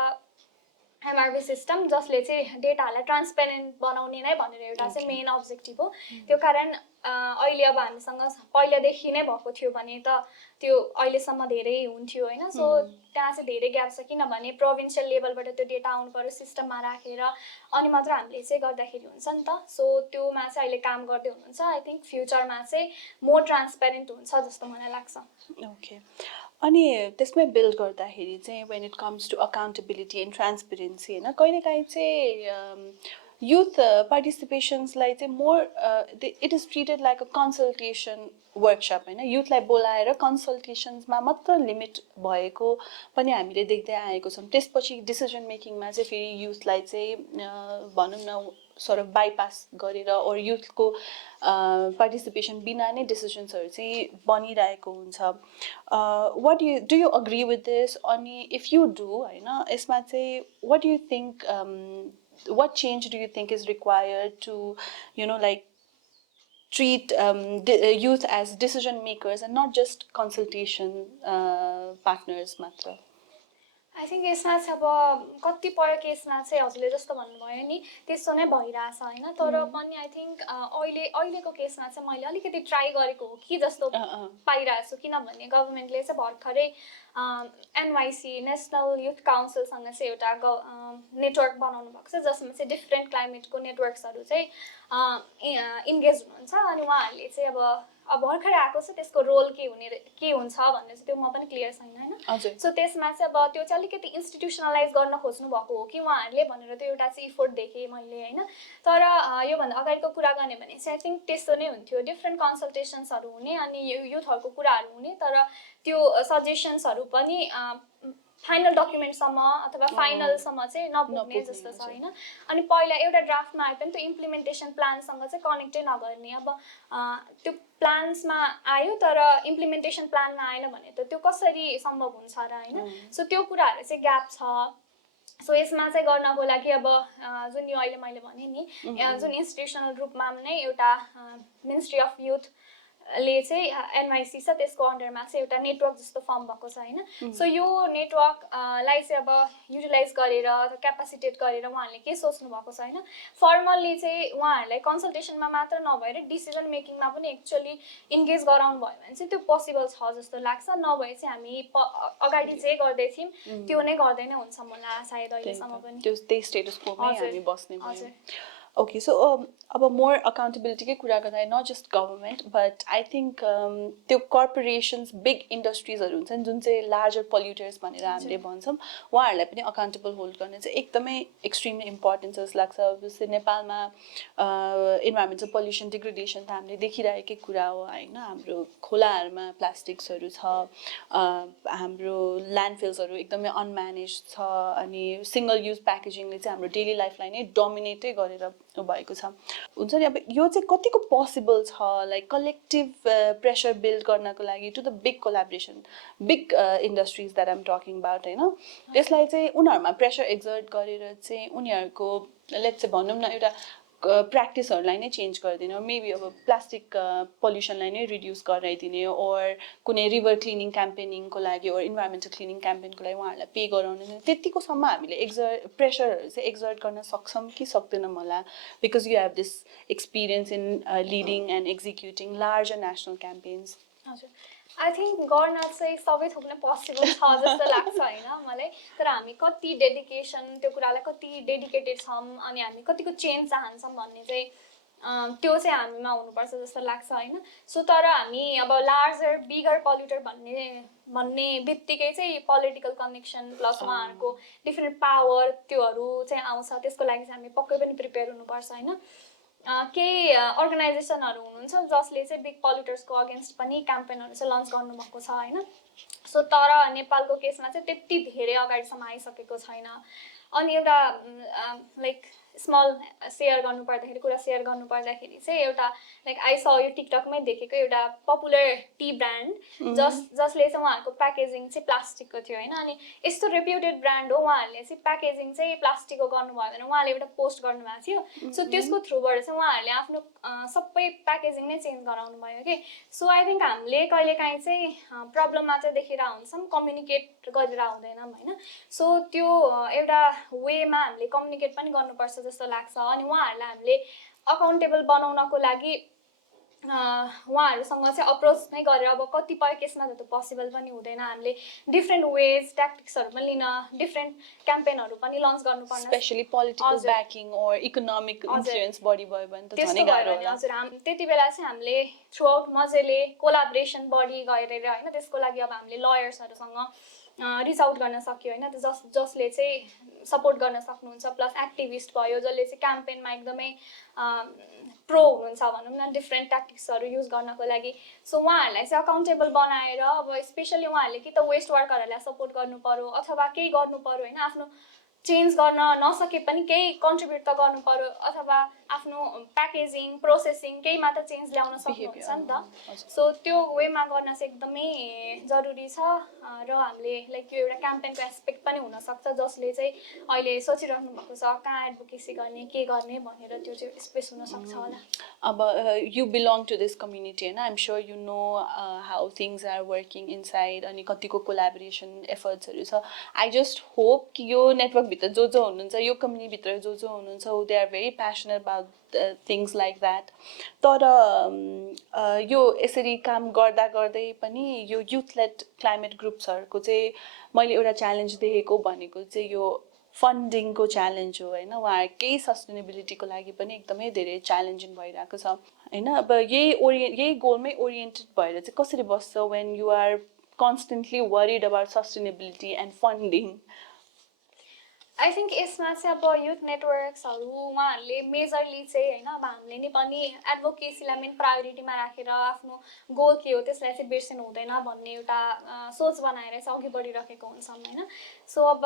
एमआरबी सिस्टम जसले चाहिँ डेटाहरूलाई ट्रान्सपेरेन्ट बनाउने नै भनेर एउटा चाहिँ मेन अब्जेक्टिभ हो त्यो कारण अहिले अब हामीसँग पहिलादेखि नै भएको थियो भने त त्यो अहिलेसम्म धेरै हुन्थ्यो होइन सो त्यहाँ चाहिँ धेरै ग्याप छ किनभने प्रोभिन्सियल लेभलबाट त्यो डेटा आउनु पर्यो सिस्टममा राखेर अनि मात्र हामीले चाहिँ गर्दाखेरि हुन्छ नि त सो त्योमा चाहिँ अहिले काम गर्दै हुनुहुन्छ आई थिङ्क फ्युचरमा चाहिँ मोर ट्रान्सपेरेन्ट हुन्छ जस्तो मलाई लाग्छ ओके अनि त्यसमै बिल्ड गर्दाखेरि चाहिँ when it comes to accountability and transparency होइन कहिलेकाहीँ चाहिँ youth participations-लाई चाहिँ more it is treated like a consultation workshop होइन youth-लाई बोलाएर कन्सल्टेसन्समा मात्र लिमिट भएको पनि हामीले देख्दै आएको छौँ त्यसपछि डिसिजन मेकिङमा चाहिँ फेरि youth-लाई चाहिँ भनौँ न sort of bypass गरेर or youth-को participation बिना नै डिसिजन्सहरू चाहिँ बनिरहेको हुन्छ what do you agree with this अनि if you do होइन यसमा चाहिँ what do you think what change do you think is required to like treat youth as decision makers and not just consultation partners matra I think यसमा चाहिँ अब कतिपय केसमा चाहिँ हजुरले जस्तो भन्नुभयो नि त्यस्तो नै भइरहेछ होइन तर पनि आई थिङ्क अहिलेको केसमा चाहिँ मैले अलिकति ट्राई गरेको हो कि जस्तो पाइरहेको छु किनभने गभर्मेन्टले चाहिँ भर्खरै एनवाइसी नेसनल युथ काउन्सिलसँग चाहिँ एउटा नेटवर्क बनाउनु भएको छ जसमा चाहिँ डिफ्रेन्ट क्लाइमेटको नेटवर्क्सहरू चाहिँ इन्गेज हुनुहुन्छ अनि उहाँहरूले चाहिँ अब भर्खरै आएको छ त्यसको रोल के हुन्छ भन्ने चाहिँ त्यो म पनि क्लियर छैन होइन सो त्यसमा चाहिँ अब त्यो चाहिँ अलिकति इन्स्टिट्युसनलाइज गर्न खोज्नु भएको हो कि उहाँहरूले भनेर त्यो एउटा चाहिँ इफोर्ट देखेँ मैले होइन तर योभन्दा अगाडिको कुरा गर्ने भने चाहिँ आई थिङ्क त्यस्तो नै हुन्थ्यो डिफ्रेन्ट कन्सल्टेसन्सहरू हुने अनि युथहरूको कुराहरू हुने तर त्यो सजेसन्सहरू पनि फाइनल डकुमेन्टसम्म अथवा फाइनलसम्म चाहिँ नपुग्ने जस्तो छ होइन अनि पहिला एउटा ड्राफ्टमा आए पनि त्यो इम्प्लिमेन्टेसन प्लानसँग चाहिँ कनेक्टै नगर्ने अब त्यो प्लान्समा आयो तर इम्प्लिमेन्टेसन प्लानमा आएन भने त त्यो कसरी सम्भव हुन्छ र होइन सो त्यो कुराहरू चाहिँ ग्याप छ सो यसमा चाहिँ गर्नको लागि अब जुन यो अहिले मैले भने नि जुन इन्स्टिट्युसनल रूपमा नै एउटा मिनिस्ट्री अफ युथ ले चाहिँ एनवाइसी छ त्यसको अन्डरमा चाहिँ एउटा नेटवर्क जस्तो फर्म भएको छ होइन सो यो नेटवर्कलाई चाहिँ अब युटिलाइज गरेर क्यापासिटेट गरेर उहाँहरूले के सोच्नु भएको छ होइन फर्मल्ली चाहिँ उहाँहरूलाई कन्सल्टेसनमा मात्र नभएर डिसिजन मेकिङमा पनि एक्चुअली इन्गेज गराउनु भयो भने चाहिँ त्यो पोसिबल छ जस्तो लाग्छ नभए चाहिँ हामी अगाडि जे गर्दै थियौँ त्यो नै गर्दै नै हुन्छ मलाई सायद अहिलेसम्म पनि त्यही स्टेटस कोमै हामी बस्ने भयो Okay, so अब more accountability के कुरा गर्दा not just government, but I think त्यो corporations, big industries हरू हुन्छन् जुन चाहिँ larger polluters भनेर हामीले भन्छौँ उहाँहरूलाई पनि accountable hold गर्ने चाहिँ एकदमै extremely important जस्तो लाग्छ जस्तै नेपालमा environmental pollution degradation त हामीले देखिरहेकै कुरा हो होइन हाम्रो खोलाहरूमा प्लास्टिक्सहरू छ हाम्रो ल्यान्डफिल्सहरू एकदमै unmanaged छ अनि सिंगल युज प्याकेजिङले चाहिँ हाम्रो डेली लाइफलाई नै डोमिनेटै गरेर भएको छ हुन्छ नि अब यो चाहिँ कतिको पोसिबल छ लाइक कलेक्टिभ प्रेसर बिल्ड गर्नको लागि to the big collaboration big industries that I'm talking about होइन त्यसलाई चाहिँ उनीहरूमा प्रेसर एक्जर्ट गरेर चाहिँ उनीहरूको लेट्स चाहिँ भनौँ न एउटा प्र्याक्टिसहरूलाई नै चेन्ज गरिदिने, मेबी अब प्लास्टिक पल्युसनलाई नै रिड्युस गराइदिने, ओर कुनै रिभर क्लिनिङ क्याम्पेनिङको लागि ओर इन्भाइरोमेन्टल क्लिनिङ क्याम्पेनको लागि उहाँहरूलाई पे गराउने, त्यतिकोसम्म हामीले प्रेसरहरू चाहिँ एक्जर्ट गर्न सक्छौँ कि सक्दैनौँ होला, because you have this experience in leading and executing larger national campaigns. हजुर, आई थिङ्क गर्न चाहिँ सबै थोक नै पोसिबल छ जस्तो लाग्छ होइन मलाई, तर हामी कति डेडिकेसन त्यो कुरालाई कति डेडिकेटेड छौँ अनि हामी कतिको चेन्ज चाहन्छौँ भन्ने चाहिँ त्यो चाहिँ हामीमा हुनुपर्छ जस्तो लाग्छ होइन. सो तर हामी अब लार्जर बिगर पल्युटर भन्ने बित्तिकै चाहिँ पोलिटिकल कनेक्सन प्लस उहाँहरूको डिफ्रेन्ट पावर त्योहरू चाहिँ आउँछ. त्यसको लागि चाहिँ हामी पक्कै पनि प्रिपेयर हुनुपर्छ होइन. केही अर्गनाइजेसनहरू हुनुहुन्छ जसले चाहिँ बिग पोल्युटर्सको अगेन्स्ट पनि क्याम्पेनहरू चाहिँ लन्च गर्नुभएको छ होइन. सो तर नेपालको केसमा चाहिँ त्यति धेरै अगाडिसम्म आइसकेको छैन. अनि एउटा लाइक स्मल सेयर गर्नुपर्दाखेरि कुरा सेयर गर्नुपर्दाखेरि चाहिँ एउटा लाइक आई स यो टिकटकमै देखेको एउटा पपुलर टी ब्रान्ड जसले चाहिँ उहाँहरूको प्याकेजिङ चाहिँ प्लास्टिकको थियो होइन. अनि यस्तो रेप्युटेड ब्रान्ड हो, उहाँहरूले चाहिँ प्याकेजिङ चाहिँ प्लास्टिकको गर्नुभयो भने उहाँले एउटा पोस्ट गर्नुभएको थियो. सो त्यसको थ्रुबाट चाहिँ उहाँहरूले आफ्नो सबै प्याकेजिङ नै चेन्ज गराउनु भयो कि. सो आई थिङ्क हामीले कहिलेकाहीँ चाहिँ प्रब्लम मात्रै देखेर हुन्छौँ, कम्युनिकेट गरेर हुँदैनौँ होइन. सो त्यो एउटा वेमा हामीले कम्युनिकेट पनि गर्नुपर्छ जस्तो लाग्छ. अनि उहाँहरूलाई हामीले अकाउन्टेबल बनाउनको लागि उहाँहरूसँग चाहिँ अप्रोच नै गरेर, अब कतिपय केसमा त पोसिबल पनि हुँदैन, हामीले डिफ्रेन्ट वेज ट्याक्टिक्सहरू पनि लिन डिफ्रेन्ट क्याम्पेनहरू पनि लन्च गर्नुपर्ने, स्पेसली पोलिटिकल ब्याकिङ ओर इकोनोमिक इन्फ्लुएन्स बढी भयो भने त झनै गाह्रो होला. हजुर, त्यति बेला चाहिँ हामीले थ्रु आउट मजाले कोलाबोरेसन बढी गरेर होइन. त्यसको लागि अब हामीले लयर्सहरूसँग रिच आउट गर्न सक्यो होइन, जसले चाहिँ सपोर्ट गर्न सक्नुहुन्छ. प्लस एक्टिभिस्ट भयो जसले चाहिँ क्याम्पेनमा एकदमै प्रो हुनुहुन्छ भनौँ न, डिफ्रेन्ट ट्याक्टिक्सहरू युज गर्नको लागि. सो उहाँहरूलाई चाहिँ अकाउन्टेबल बनाएर अब स्पेसली उहाँहरूले कि त वेस्ट वर्करहरूलाई सपोर्ट गर्नु पर्यो अथवा केही गर्नु पर्यो होइन. आफ्नो चेन्ज गर्न नसके पनि केही कन्ट्रिब्युट त गर्नु पर्यो, अथवा आफ्नो प्याकेजिङ प्रोसेसिङ केहीमा त चेन्ज ल्याउन सक्नुहुन्छ नि त. सो त्यो वेमा गर्न चाहिँ एकदमै जरुरी छ. र हामीले लाइक यो एउटा क्याम्पेनको एस्पेक्ट पनि हुनसक्छ जसले चाहिँ अहिले सोचिराख्नु भएको छ कहाँ एडभोकेसी गर्ने के गर्ने भनेर, त्यो चाहिँ स्पेस हुनसक्छ होला. अब you belong to this community होइन, I'm sure you know how things are working inside अनि कतिको कोलाबोरेसन एफर्ट्सहरू छ. आई जस्ट होप कि यो नेटवर्कभित्र जो हुनुहुन्छ, यो कम्युनिटीभित्र जो हुनुहुन्छ, they are very passionate about things like that. तर यो यसरी काम गर्दा गर्दै पनि यो युथ लेड क्लाइमेट ग्रुप्सहरूको चाहिँ मैले एउटा च्यालेन्ज देखेको भनेको चाहिँ यो फन्डिङको च्यालेन्ज हो होइन. उहाँहरूकै सस्टेनेबिलिटीको लागि पनि एकदमै धेरै च्यालेन्जिङ भइरहेको छ होइन. अब यही गोलमै ओरिएन्टेड भएर चाहिँ कसरी बस्छ when you are constantly worried about sustainability and funding? I think यसमा चाहिँ अब युथ नेटवर्क्सहरू उहाँहरूले मेजरली चाहिँ होइन, अब हामीले नि पनि एडभोकेसीलाई मेन प्रायोरिटीमा राखेर आफ्नो गोल के हो त्यसलाई चाहिँ बिर्सिनु हुँदैन भन्ने एउटा सोच बनाएर चाहिँ अघि बढिरहेको हुन्छौँ होइन. सो अब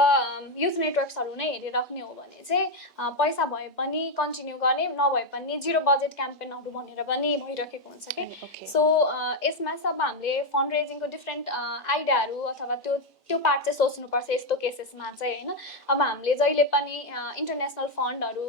युथ नेटवर्क्सहरू नै हेरिराख्ने हो भने चाहिँ पैसा भए पनि कन्टिन्यू गर्ने, नभए पनि जिरो बजेट क्याम्पेनहरू भनेर पनि भइरहेको हुन्छ कि. सो यसमा चाहिँ अब हामीले फन्ड रेजिङको डिफ्रेन्ट आइडियाहरू अथवा त्यो पार्ट चाहिँ सोच्नुपर्छ यस्तो केसेसमा चाहिँ होइन. अब हामीले जहिले पनि इन्टरनेसनल फन्डहरू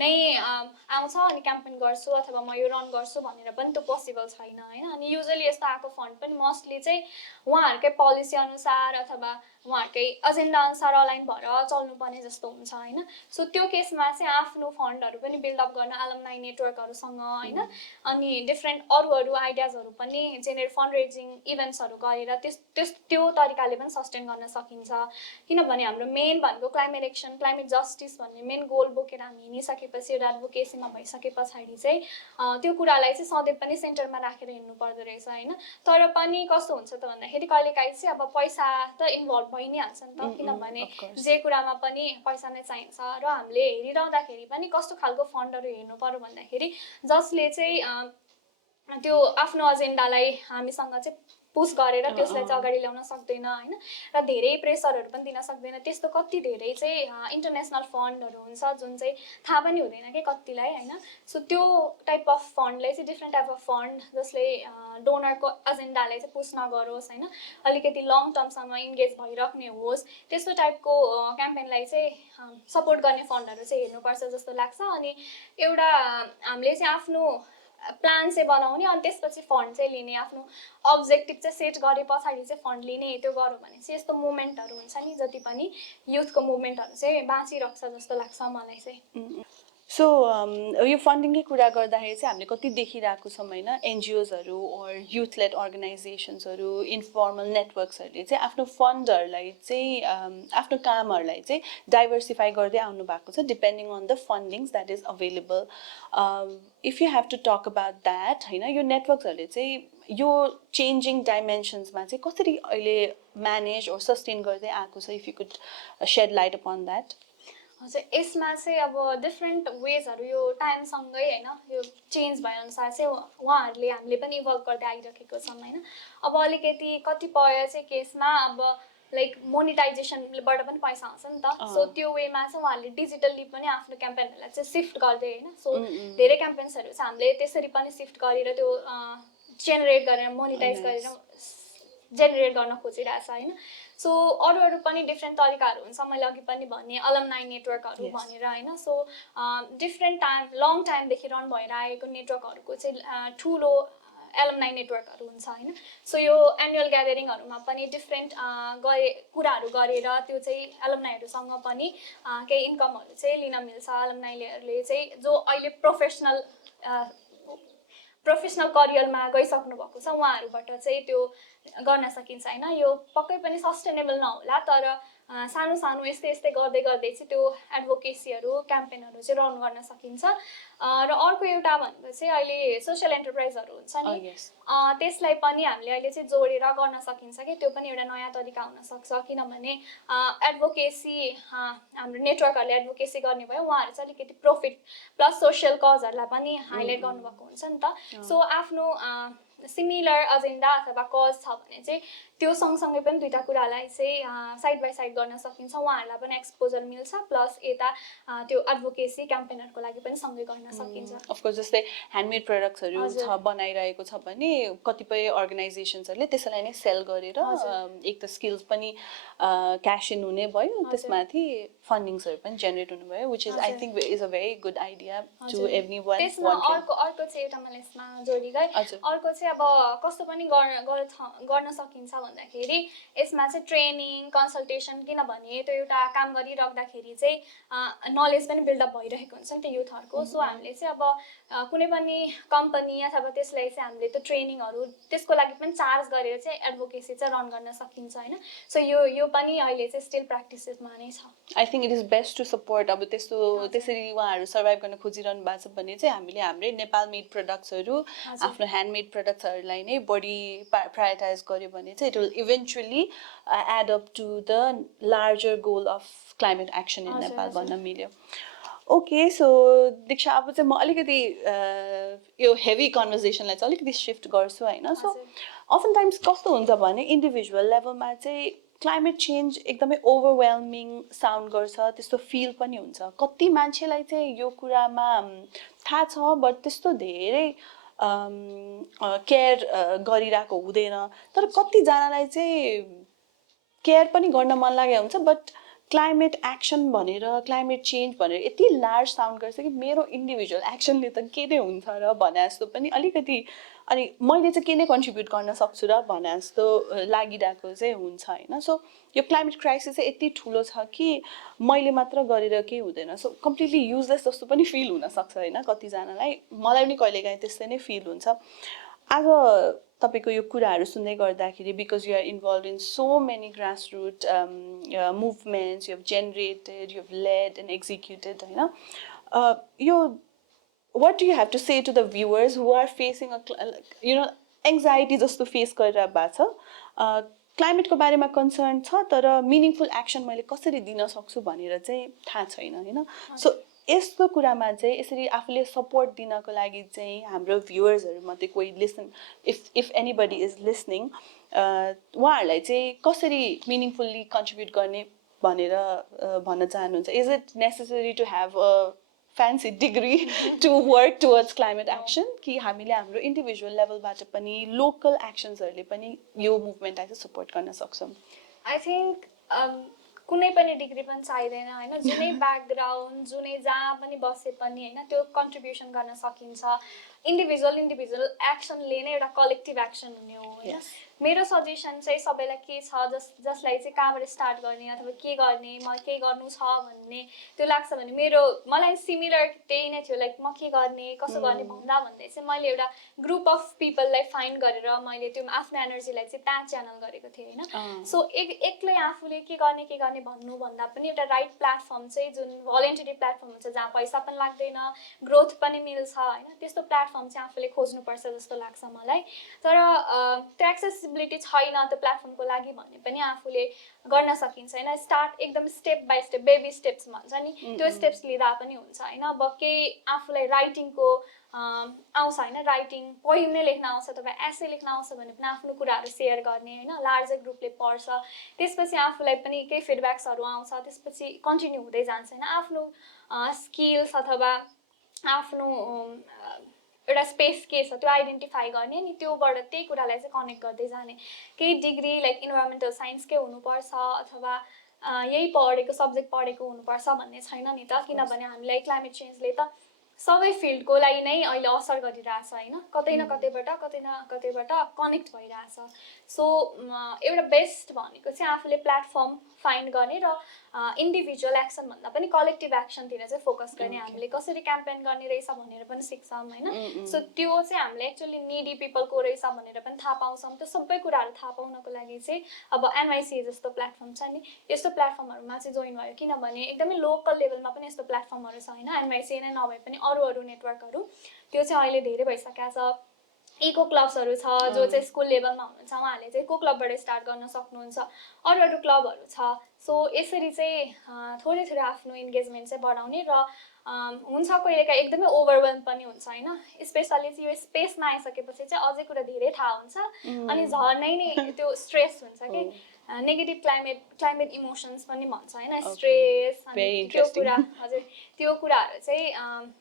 नै आउँछ अनि क्याम्पेन गर्छु अथवा म यो रन गर्छु भनेर पनि त्यो पोसिबल छैन होइन. अनि युजली यस्तो आएको फन्ड पनि मोस्टली चाहिँ उहाँहरूकै पोलिसी अनुसार अथवा उहाँहरूकै एजेन्डा अनुसार अलाइन भएर चल्नुपर्ने जस्तो हुन्छ होइन. सो त्यो केसमा चाहिँ आफ्नो फन्डहरू पनि बिल्डअप गर्न अलमनाई नेटवर्कहरूसँग होइन, अनि डिफ्रेन्ट अरू आइडियाजहरू पनि जेनेरेट फन्ड रेजिङ इभेन्ट्सहरू गरेर त्यो तरिकाले पनि सस्टेन गर्न सकिन्छ. किनभने हाम्रो मेन भनेको क्लाइमेट एक्सन क्लाइमेट जस्टिस भन्ने मेन गोल बोकेर हामी हिँडिसकेपछि एउटा एडभोकेसीमा भइसके पछाडि चाहिँ त्यो कुरालाई चाहिँ सधैँ पनि सेन्टरमा राखेर हिँड्नु पर्दो रहेछ होइन. तर पनि कस्तो हुन्छ त भन्दाखेरि कहिलेकाहीँ चाहिँ अब पैसा त इन्भल्भ भइ नै हाल्छ नि त, किनभने जे कुरामा पनि पैसा नै चाहिन्छ. र हामीले हेरिरहँदाखेरि पनि कस्तो खालको फन्डहरू हेर्नु पर्यो भन्दाखेरि जसले चाहिँ त्यो आफ्नो एजेन्डालाई हामीसँग चाहिँ पुस गरेर त्यसलाई चाहिँ अगाडि ल्याउन सक्दैन हैन र धेरै प्रेसरहरू पनि दिन सक्दैन त्यस्तो कति धेरै चाहिँ इन्टरनेसनल फन्डहरू हुन्छ जुन चाहिँ थाहा पनि हुँदैन के कतिलाई हैन सो त्यो टाइप अफ फन्डलाई चाहिँ डिफ्रेन्ट टाइप अफ फन्ड जसले डोनरको एजेन्डालाई चाहिँ पुस नगरोस् हैन अलिकति लङ टर्मसम्म इन्गेज भइराख्ने होस् त्यस्तो टाइपको क्याम्पेनलाई चाहिँ सपोर्ट गर्ने फन्डहरू चाहिँ हेर्नुपर्छ जस्तो लाग्छ अनि एउटा हामीले चाहिँ आफ्नो प्लान चाहिँ बनाउने अनि त्यसपछि फन्ड चाहिँ लिने आफ्नो अब्जेक्टिभ चाहिँ सेट गरे पछाडि चाहिँ फन्ड लिने त्यो गरौँ भने चाहिँ यस्तो मुभमेन्टहरू हुन्छ नि जति पनि युथको मुभमेन्टहरू चाहिँ बाँचिरहेको छ जस्तो लाग्छ मलाई चाहिँ सो यो फन्डिङकै कुरा गर्दाखेरि चाहिँ हामीले कति देखिरहेको छौँ होइन एनजिओजहरू ओर युथ लेड अर्गनाइजेसन्सहरू इन्फर्मल नेटवर्क्सहरूले चाहिँ आफ्नो फन्डहरूलाई चाहिँ आफ्नो कामहरूलाई चाहिँ डाइभर्सिफाई गर्दै आउनु भएको छ depending on the fundings that is available if you have to talk about that होइन यो नेटवर्क्सहरूले चाहिँ यो चेन्जिङ डाइमेन्सन्समा चाहिँ कसरी अहिले म्यानेज ओर सस्टेन गर्दै आएको छ if you could shed light upon that हजुर यसमा चाहिँ अब डिफ्रेन्ट वेजहरू यो टाइमसँगै होइन यो चेन्ज भएअनुसार चाहिँ उहाँहरूले हामीले पनि इभल्भ गर्दै आइरहेको छौँ होइन अब अलिकति कतिपय चाहिँ केसमा अब लाइक मोनिटाइजेसनबाट पनि पैसा आउँछ नि त सो त्यो वेमा चाहिँ उहाँहरूले डिजिटल्ली पनि आफ्नो क्याम्पेनहरूलाई चाहिँ सिफ्ट गर्दै होइन सो धेरै क्याम्पेन्सहरू चाहिँ हामीले त्यसरी पनि सिफ्ट गरेर त्यो जेनेरेट गरेर मोनिटाइज गरेर जेनेरेट गर्न खोजिरहेछ होइन सो अरू पनि डिफ्रेन्ट तरिकाहरू हुन्छ मैले अघि पनि भने अलमनाई नेटवर्कहरू भनेर होइन सो डिफ्रेन्ट टाइम लङ टाइमदेखि रन भएर आएको नेटवर्कहरूको चाहिँ ठुलो एलमनाई नेटवर्कहरू हुन्छ होइन सो यो एनुअल ग्यादरिङहरूमा पनि डिफ्रेन्ट कुराहरू गरेर त्यो चाहिँ एलमनाईहरूसँग पनि केही इन्कमहरू चाहिँ लिन मिल्छ एलमनाईहरूले चाहिँ जो अहिले प्रोफेसनल करियरमा गइसक्नु भएको छ उहाँहरूबाट चाहिँ त्यो गर्न सकिन्छ होइन यो पक्कै पनि सस्टेनेबल नहोला तर सानो सानो यस्तै गर्दै चाहिँ त्यो एडभोकेसीहरू क्याम्पेनहरू चाहिँ रन गर्न सकिन्छ र अर्को एउटा भनेको चाहिँ अहिले सोसियल एन्टरप्राइजहरू हुन्छ नि त्यसलाई पनि हामीले अहिले चाहिँ जोडेर गर्न सकिन्छ कि त्यो पनि एउटा नयाँ तरिका हुनसक्छ किनभने एडभोकेसी हाम्रो नेटवर्कहरूले एडभोकेसी गर्ने भयो उहाँहरू चाहिँ अलिकति प्रफिट प्लस सोसियल कजहरूलाई पनि हाइलाइट गर्नुभएको हुन्छ नि त सो आफ्नो सिमिलर एजेन्डा अथवा कज छ भने चाहिँ त्यो सँगसँगै पनि दुईवटा कुरालाई चाहिँ साइड बाई साइड गर्न सकिन्छ उहाँहरूलाई पनि एक्सपोजर मिल्छ प्लस यता त्यो एडभोकेसी क्याम्पेनहरूको लागि पनि सँगै गर्न सकिन्छ अफकोर्स जस्तै ह्यान्डमेड प्रडक्ट्सहरू छ बनाइरहेको छ भने कतिपय अर्गनाइजेसन्सहरूले त्यसलाई नै सेल गरेर एक त स्किल्स पनि क्यास इन हुने भयो त्यसमाथि फन्डिङ्सहरू पनि जेनेरेट हुने भयो which is I think is a very good idea to everyone त्यसमा अर्को चाहिँ एउटा मलाई यसमा जोडी गए अर्को चाहिँ अब कस्तो पनि गर्न सकिन्छ भन्दाखेरि यसमा चाहिँ ट्रेनिङ कन्सल्टेसन किनभने त्यो एउटा काम गरिराख्दाखेरि चाहिँ नलेज पनि बिल्डअप भइरहेको हुन्छ नि त्यो युथहरूको सो हामीले चाहिँ अब कुनै पनि कम्पनी अथवा त्यसलाई चाहिँ हामीले त्यो ट्रेनिङहरू त्यसको लागि पनि चार्ज गरेर चाहिँ एडभोकेसी चाहिँ रन गर्न सकिन्छ होइन सो यो पनि अहिले चाहिँ स्टिल प्र्याक्टिसेसमा नै छ I think it is best to support अब त्यसरी उहाँहरू सर्भाइभ गर्न खोजिरहनु भएको छ भने चाहिँ हामीले हाम्रै नेपाल मेड प्रडक्ट्सहरू आफ्नो ह्यान्डमेड प्रडक्ट्सहरूलाई नै बढी प्रायोरिटाइज गर्यो भने चाहिँ it will eventually add up to the larger goal of climate action in Nepal भन्न मिल्यो ओके सो दीक्षा अब चाहिँ म अलिकति यो हेभी कन्भर्सेसनलाई चाहिँ अलिकति सिफ्ट गर्छु होइन सो अफन टाइम्स कस्तो हुन्छ भने इन्डिभिजुअल लेभलमा चाहिँ क्लाइमेट चेन्ज एकदमै ओभरवेल्मिङ साउन्ड गर्छ त्यस्तो फिल पनि हुन्छ कति मान्छेलाई चाहिँ यो कुरामा थाहा छ बट त्यस्तो धेरै केयर गरिरहेको हुँदैन तर कतिजनालाई चाहिँ केयर पनि गर्न मन लागेको हुन्छ बट क्लाइमेट एक्सन भनेर क्लाइमेट चेन्ज भनेर यति लार्ज साउन्ड गर्छ कि मेरो इन्डिभिजुअल एक्सनले त के नै हुन्छ र भने जस्तो पनि अलिकति अनि मैले चाहिँ के नै कन्ट्रिब्युट गर्न सक्छु र भने जस्तो लागिरहेको चाहिँ हुन्छ होइन सो यो क्लाइमेट क्राइसिस चाहिँ यति ठुलो छ कि मैले मात्र गरेर केही हुँदैन सो कम्प्लिटली युजलेस जस्तो पनि फिल हुनसक्छ होइन कतिजनालाई मलाई पनि कहिलेकाहीँ त्यस्तै नै फिल हुन्छ आज तपाईँको यो कुराहरू सुन्दै गर्दाखेरि because you are involve in so many grass root movements you have generated you have led and executed होइन यो what do you have to say to the viewers who are facing a anxiety जस्तो face गरेर भएको छ क्लाइमेटको बारेमा concern छ तर meaningful action मैले कसरी दिन सक्छु भनेर चाहिँ थाहा छैन होइन सो यस्तो कुरामा चाहिँ यसरी आफूले सपोर्ट दिनको लागि चाहिँ हाम्रो भ्युअर्सहरू मध्ये कोही listen if anybody is listening उहाँहरूलाई चाहिँ कसरी मिनिङफुल्ली कन्ट्रिब्युट गर्ने भनेर भन्न चाहनुहुन्छ? Is it necessary to have a fancy degree to work towards climate action कि हामीले हाम्रो इन्डिभिजुअल लेभलबाट पनि लोकल एक्सन्सहरूले पनि यो मुभमेन्टलाई चाहिँ सपोर्ट गर्न सक्छौँ? आई थिङ्क कुनै पनि डिग्री पनि चाहिँदैन होइन, जुनै ब्याकग्राउन्ड जुनै जहाँ पनि बसे पनि होइन त्यो कन्ट्रिब्युसन गर्न सकिन्छ। इन्डिभिजुअल एक्सनले नै एउटा कलेक्टिभ एक्सन हुने हो होइन। मेरो सजेसन चाहिँ सबैलाई के छ, जसलाई चाहिँ कहाँबाट स्टार्ट गर्ने अथवा के गर्ने, म केही गर्नु छ भन्ने त्यो लाग्छ भने मलाई सिमिलर त्यही नै थियो, लाइक म के गर्ने कसो गर्ने भन्दै चाहिँ मैले एउटा ग्रुप अफ पिपललाई फाइन्ड गरेर मैले त्यो आफ्नो एनर्जीलाई चाहिँ त्यहाँ च्यानल गरेको थिएँ होइन। सो एक्लै आफूले के गर्ने भन्नुभन्दा पनि एउटा राइट प्लेटफर्म चाहिँ जुन भोलिन्टरी प्लेटफर्म हुन्छ जहाँ पैसा पनि लाग्दैन, ग्रोथ पनि मिल्छ होइन, त्यस्तो प्लेटफर्म चाहिँ आफूले खोज्नुपर्छ जस्तो लाग्छ मलाई। तर त्यो एक्सेसिबिलिटी छैन त्यो प्लेटफर्मको लागि भने पनि आफूले गर्न सकिन्छ होइन। स्टार्ट एकदम step by step, baby steps भन्छ नि, त्यो स्टेप्स लिँदा पनि हुन्छ होइन। अब केही आफूलाई राइटिङको आउँछ होइन, राइटिङ पोइम नै लेख्न आउँछ अथवा एसे लेख्न आउँछ भने पनि आफ्नो कुराहरू सेयर गर्ने होइन, लार्जर ग्रुपले पढ्छ, त्यसपछि आफूलाई पनि केही फिडब्याक्सहरू आउँछ, त्यसपछि कन्टिन्यू हुँदै जान्छ होइन। आफ्नो स्किल्स अथवा आफ्नो एउटा स्पेस के छ त्यो आइडेन्टिफाई गर्ने अनि त्योबाट त्यही कुरालाई चाहिँ कनेक्ट गर्दै जाने। केही डिग्री लाइक इन्भाइरोमेन्टल साइन्सकै हुनुपर्छ अथवा यही सब्जेक्ट पढेको हुनुपर्छ भन्ने छैन नि त, किनभने हामीलाई क्लाइमेट चेन्जले त सबै फिल्डको लागि नै अहिले असर गरिरहेछ होइन, कतै न कतैबाट कनेक्ट भइरहेछ। सो एउटा बेस्ट भनेको चाहिँ आफूले प्लेटफर्म फाइन्ड गर्ने र इन्डिभिजुअल एक्सन भन्दा पनि कलेक्टिभ एक्सनतिर चाहिँ फोकस गर्ने। हामीले कसरी क्याम्पेन गर्ने रहेछ भनेर पनि सिक्छौँ होइन। सो त्यो चाहिँ हामीले एक्चुअली निडी पिपलको रहेछ भनेर पनि थाहा पाउँछौँ। त्यो सबै कुराहरू थाहा पाउनको लागि चाहिँ अब एनवाइसी जस्तो प्लेटफर्म छ नि, यस्तो प्लेटफर्महरूमा चाहिँ जोइन भयो, किनभने एकदमै लोकल लेभलमा पनि यस्तो प्लेटफर्महरू छ होइन। एनवाइसी नै नभए पनि अरू नेटवर्कहरू त्यो चाहिँ अहिले धेरै भइसकेको छ। इको क्लब्सहरू छ जो चाहिँ स्कुल लेभलमा हुनुहुन्छ, उहाँहरूले चाहिँ इको क्लबबाट स्टार्ट गर्न सक्नुहुन्छ, अरू क्लबहरू छ। सो यसरी चाहिँ थोरै आफ्नो इन्गेजमेन्ट चाहिँ बढाउने र हुन्छ कहिलेकाहीँ एकदमै ओभरवेल्म पनि हुन्छ होइन, स्पेसली चाहिँ यो स्पेसमा आइसकेपछि चाहिँ अझै कुरा धेरै थाहा हुन्छ अनि झर्नै नै त्यो स्ट्रेस हुन्छ कि नेगेटिभ क्लाइमेट इमोसन्स पनि भन्छ होइन, स्ट्रेस अनि त्यो कुरा हजुर त्यो कुराहरू चाहिँ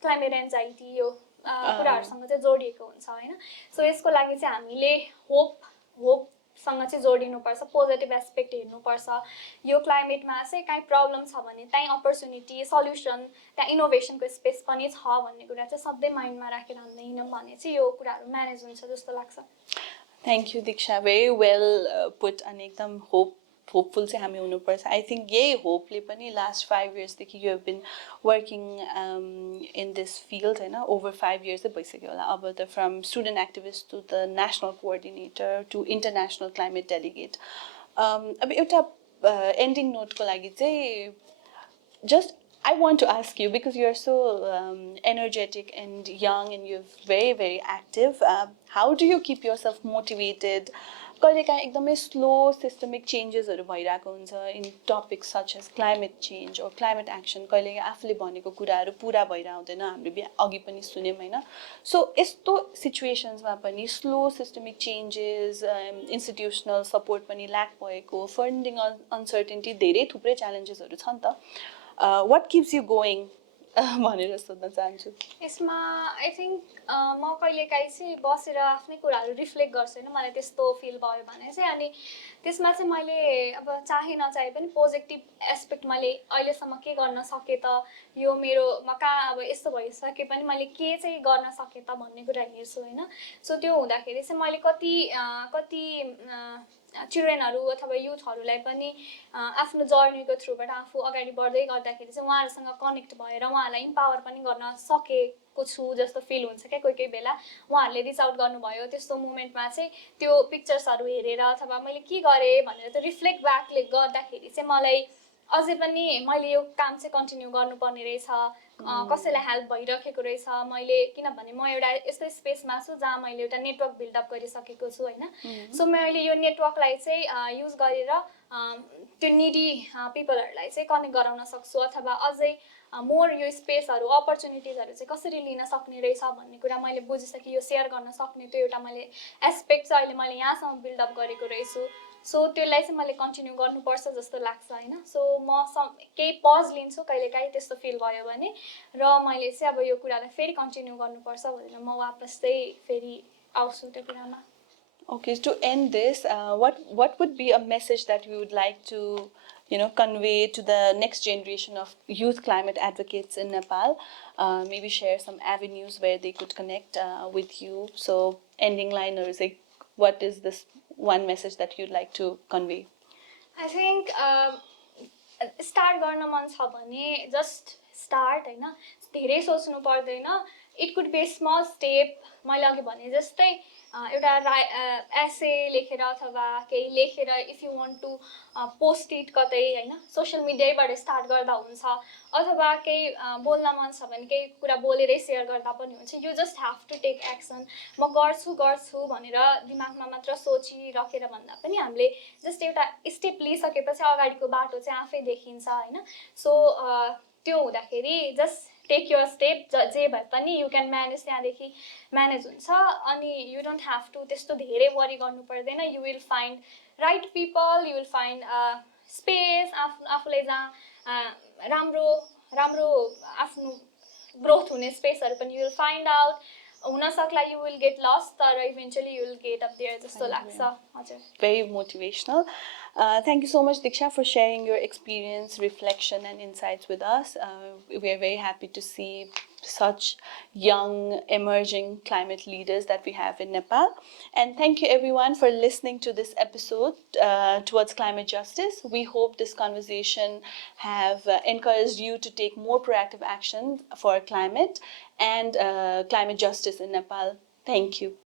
क्लाइमेट एन्जाइटी यो कुराहरूसँग चाहिँ जोडिएको हुन्छ होइन। सो यसको लागि चाहिँ हामीले होपसँग चाहिँ जोडिनुपर्छ, पोजिटिभ एस्पेक्ट हेर्नुपर्छ। यो क्लाइमेटमा चाहिँ काहीँ प्रब्लम छ भने त्यहीँ अपर्च्युनिटी सल्युसन त्यहाँ इनोभेसनको स्पेस पनि छ भन्ने कुरा चाहिँ सधैँ माइन्डमा राखेर हिँड्यौँ भने चाहिँ यो कुराहरू म्यानेज हुन्छ जस्तो लाग्छ। Thank you Diksha, very well put अनि एकदम होपफुल चाहिँ हामी हुनुपर्छ। आई थिङ्क यही होपले पनि लास्ट 5 इयर्सदेखि you have been working in this field होइन, ओभर 5 इयर्स चाहिँ भइसक्यो होला अब त, from student activist to the national coordinator to international climate delegate. अब एउटा एन्डिङ नोटको लागि चाहिँ just I want to ask you, because you're so energetic and young and you're very, very active, how do you keep yourself motivated? कहिलेकाहीँ एकदमै slow systemic चेन्जेसहरू भइरहेको हुन्छ in topics such as climate change और climate action, कहिलेकाहीँ आफूले भनेको कुराहरू पुरा भइरहेको हुँदैन, हामीले अघि पनि सुन्यौँ होइन। सो यस्तो सिचुएसन्समा पनि slow systemic changes, institutional support पनि ल्याक भएको, फन्डिङ अनसर्टेन्टी, धेरै थुप्रै च्यालेन्जेसहरू छ नि त, वाट किप्स यु गोइङ भनेर सोध्न चाहन्छु। यसमा आई थिङ्क म कहिलेकाहीँ चाहिँ बसेर आफ्नै कुराहरू रिफ्लेक्ट गर्छु होइन, मलाई त्यस्तो फिल भयो भने चाहिँ, अनि त्यसमा चाहिँ मैले अब चाहे नचाहे पनि पोजिटिभ एस्पेक्ट मैले अहिलेसम्म के गर्न सकेँ त, यो मेरोमा कहाँ अब यस्तो भइसके पनि मैले के चाहिँ गर्न सकेँ त भन्ने कुरा हेर्छु होइन। सो त्यो हुँदाखेरि चाहिँ मैले कति चिल्ड्रेनहरू अथवा युथहरूलाई पनि आफ्नो जर्नीको थ्रुबाट आफू अगाडि बढ्दै गर्दाखेरि चाहिँ उहाँहरूसँग कनेक्ट भएर उहाँहरूलाई इम्पावर पनि गर्न सकेको छु जस्तो फिल हुन्छ क्या। कोही बेला उहाँहरूले रिच आउट गर्नुभयो, त्यस्तो मोमेन्टमा चाहिँ त्यो पिक्चर्सहरू हेरेर अथवा मैले के गरेँ भनेर त्यो रिफ्लेक्ट ब्याकले गर्दाखेरि चाहिँ मलाई अझै पनि मैले यो काम चाहिँ कन्टिन्यू गर्नुपर्ने रहेछ, कसैलाई हेल्प भइरहेको रहेछ मैले, किनभने म एउटा यस्तो स्पेसमा छु जहाँ मैले एउटा नेटवर्क बिल्डअप गरिसकेको छु होइन। सो मैले यो नेटवर्कलाई चाहिँ युज गरेर त्यो निडी पिपलहरूलाई चाहिँ कनेक्ट गराउन सक्छु अथवा अझै मोर यो स्पेसहरू अपर्च्युनिटिजहरू चाहिँ कसरी लिन सक्ने रहेछ भन्ने कुरा मैले बुझिसकेँ, यो सेयर गर्न सक्ने त्यो एउटा मैले एस्पेक्ट चाहिँ अहिले मैले यहाँसम्म बिल्डअप गरेको रहेछु। सो त्यसलाई चाहिँ मैले कन्टिन्यू गर्नुपर्छ जस्तो लाग्छ होइन। सो म केही पज लिन्छु कहिलेकाहीँ त्यस्तो फिल भयो भने, र मैले चाहिँ अब यो कुरालाई फेरि कन्टिन्यू गर्नुपर्छ भनेर म वापस चाहिँ फेरि आउँछु त्यो कुरामा। Okay, to end this, what would be a message that we would like to convey to the next generation of youth climate advocates in Nepal? Maybe share some avenues where they could connect with you. So ending line, or like, what is this one message that you'd like to convey? I think start गर्न मन छ भने just start होइन, धेरै सोच्नु पर्दैन। It could be small step. मैले अघि भने जस्तै एउटा एसे लेखेर अथवा केही लेखेर if you want to post it कतै होइन, सोसियल मिडियाबाट स्टार्ट गर्दा हुन्छ, अथवा केही बोल्न मन छ भने केही कुरा बोलेरै सेयर गर्दा पनि हुन्छ। You just have to take action. म गर्छु गर्छु भनेर दिमागमा मात्र सोचिराखेर भन्दा पनि हामीले जस्ट एउटा स्टेप लिइसकेपछि अगाडिको बाटो चाहिँ आफै देखिन्छ होइन। सो त्यो हुँदाखेरि जस्ट टेक योर स्टेप। जे भए पनि यु क्यान म्यानेज, त्यहाँदेखि म्यानेज हुन्छ। अनि यु डोन्ट ह्याभ टु त्यस्तो धेरै वरी गर्नु पर्दैन। You will find right people, you will find space, आफूलाई जहाँ राम्रो राम्रो आफ्नो ग्रोथ हुने स्पेसहरू पनि यु विल फाइन्ड आउट। हुनसक्ला यु विल गेट लस्ट, तर eventually you will get up there जस्तो लाग्छ। हजुर, very motivational. Thank you so much, Dikchhya, for sharing your experience, reflection, and insights with us. We are very happy to see such young, emerging climate leaders that we have in Nepal. And thank you, everyone, for listening to this episode towards climate justice. We hope this conversation have encouraged you to take more proactive action for climate and climate justice in Nepal. Thank you.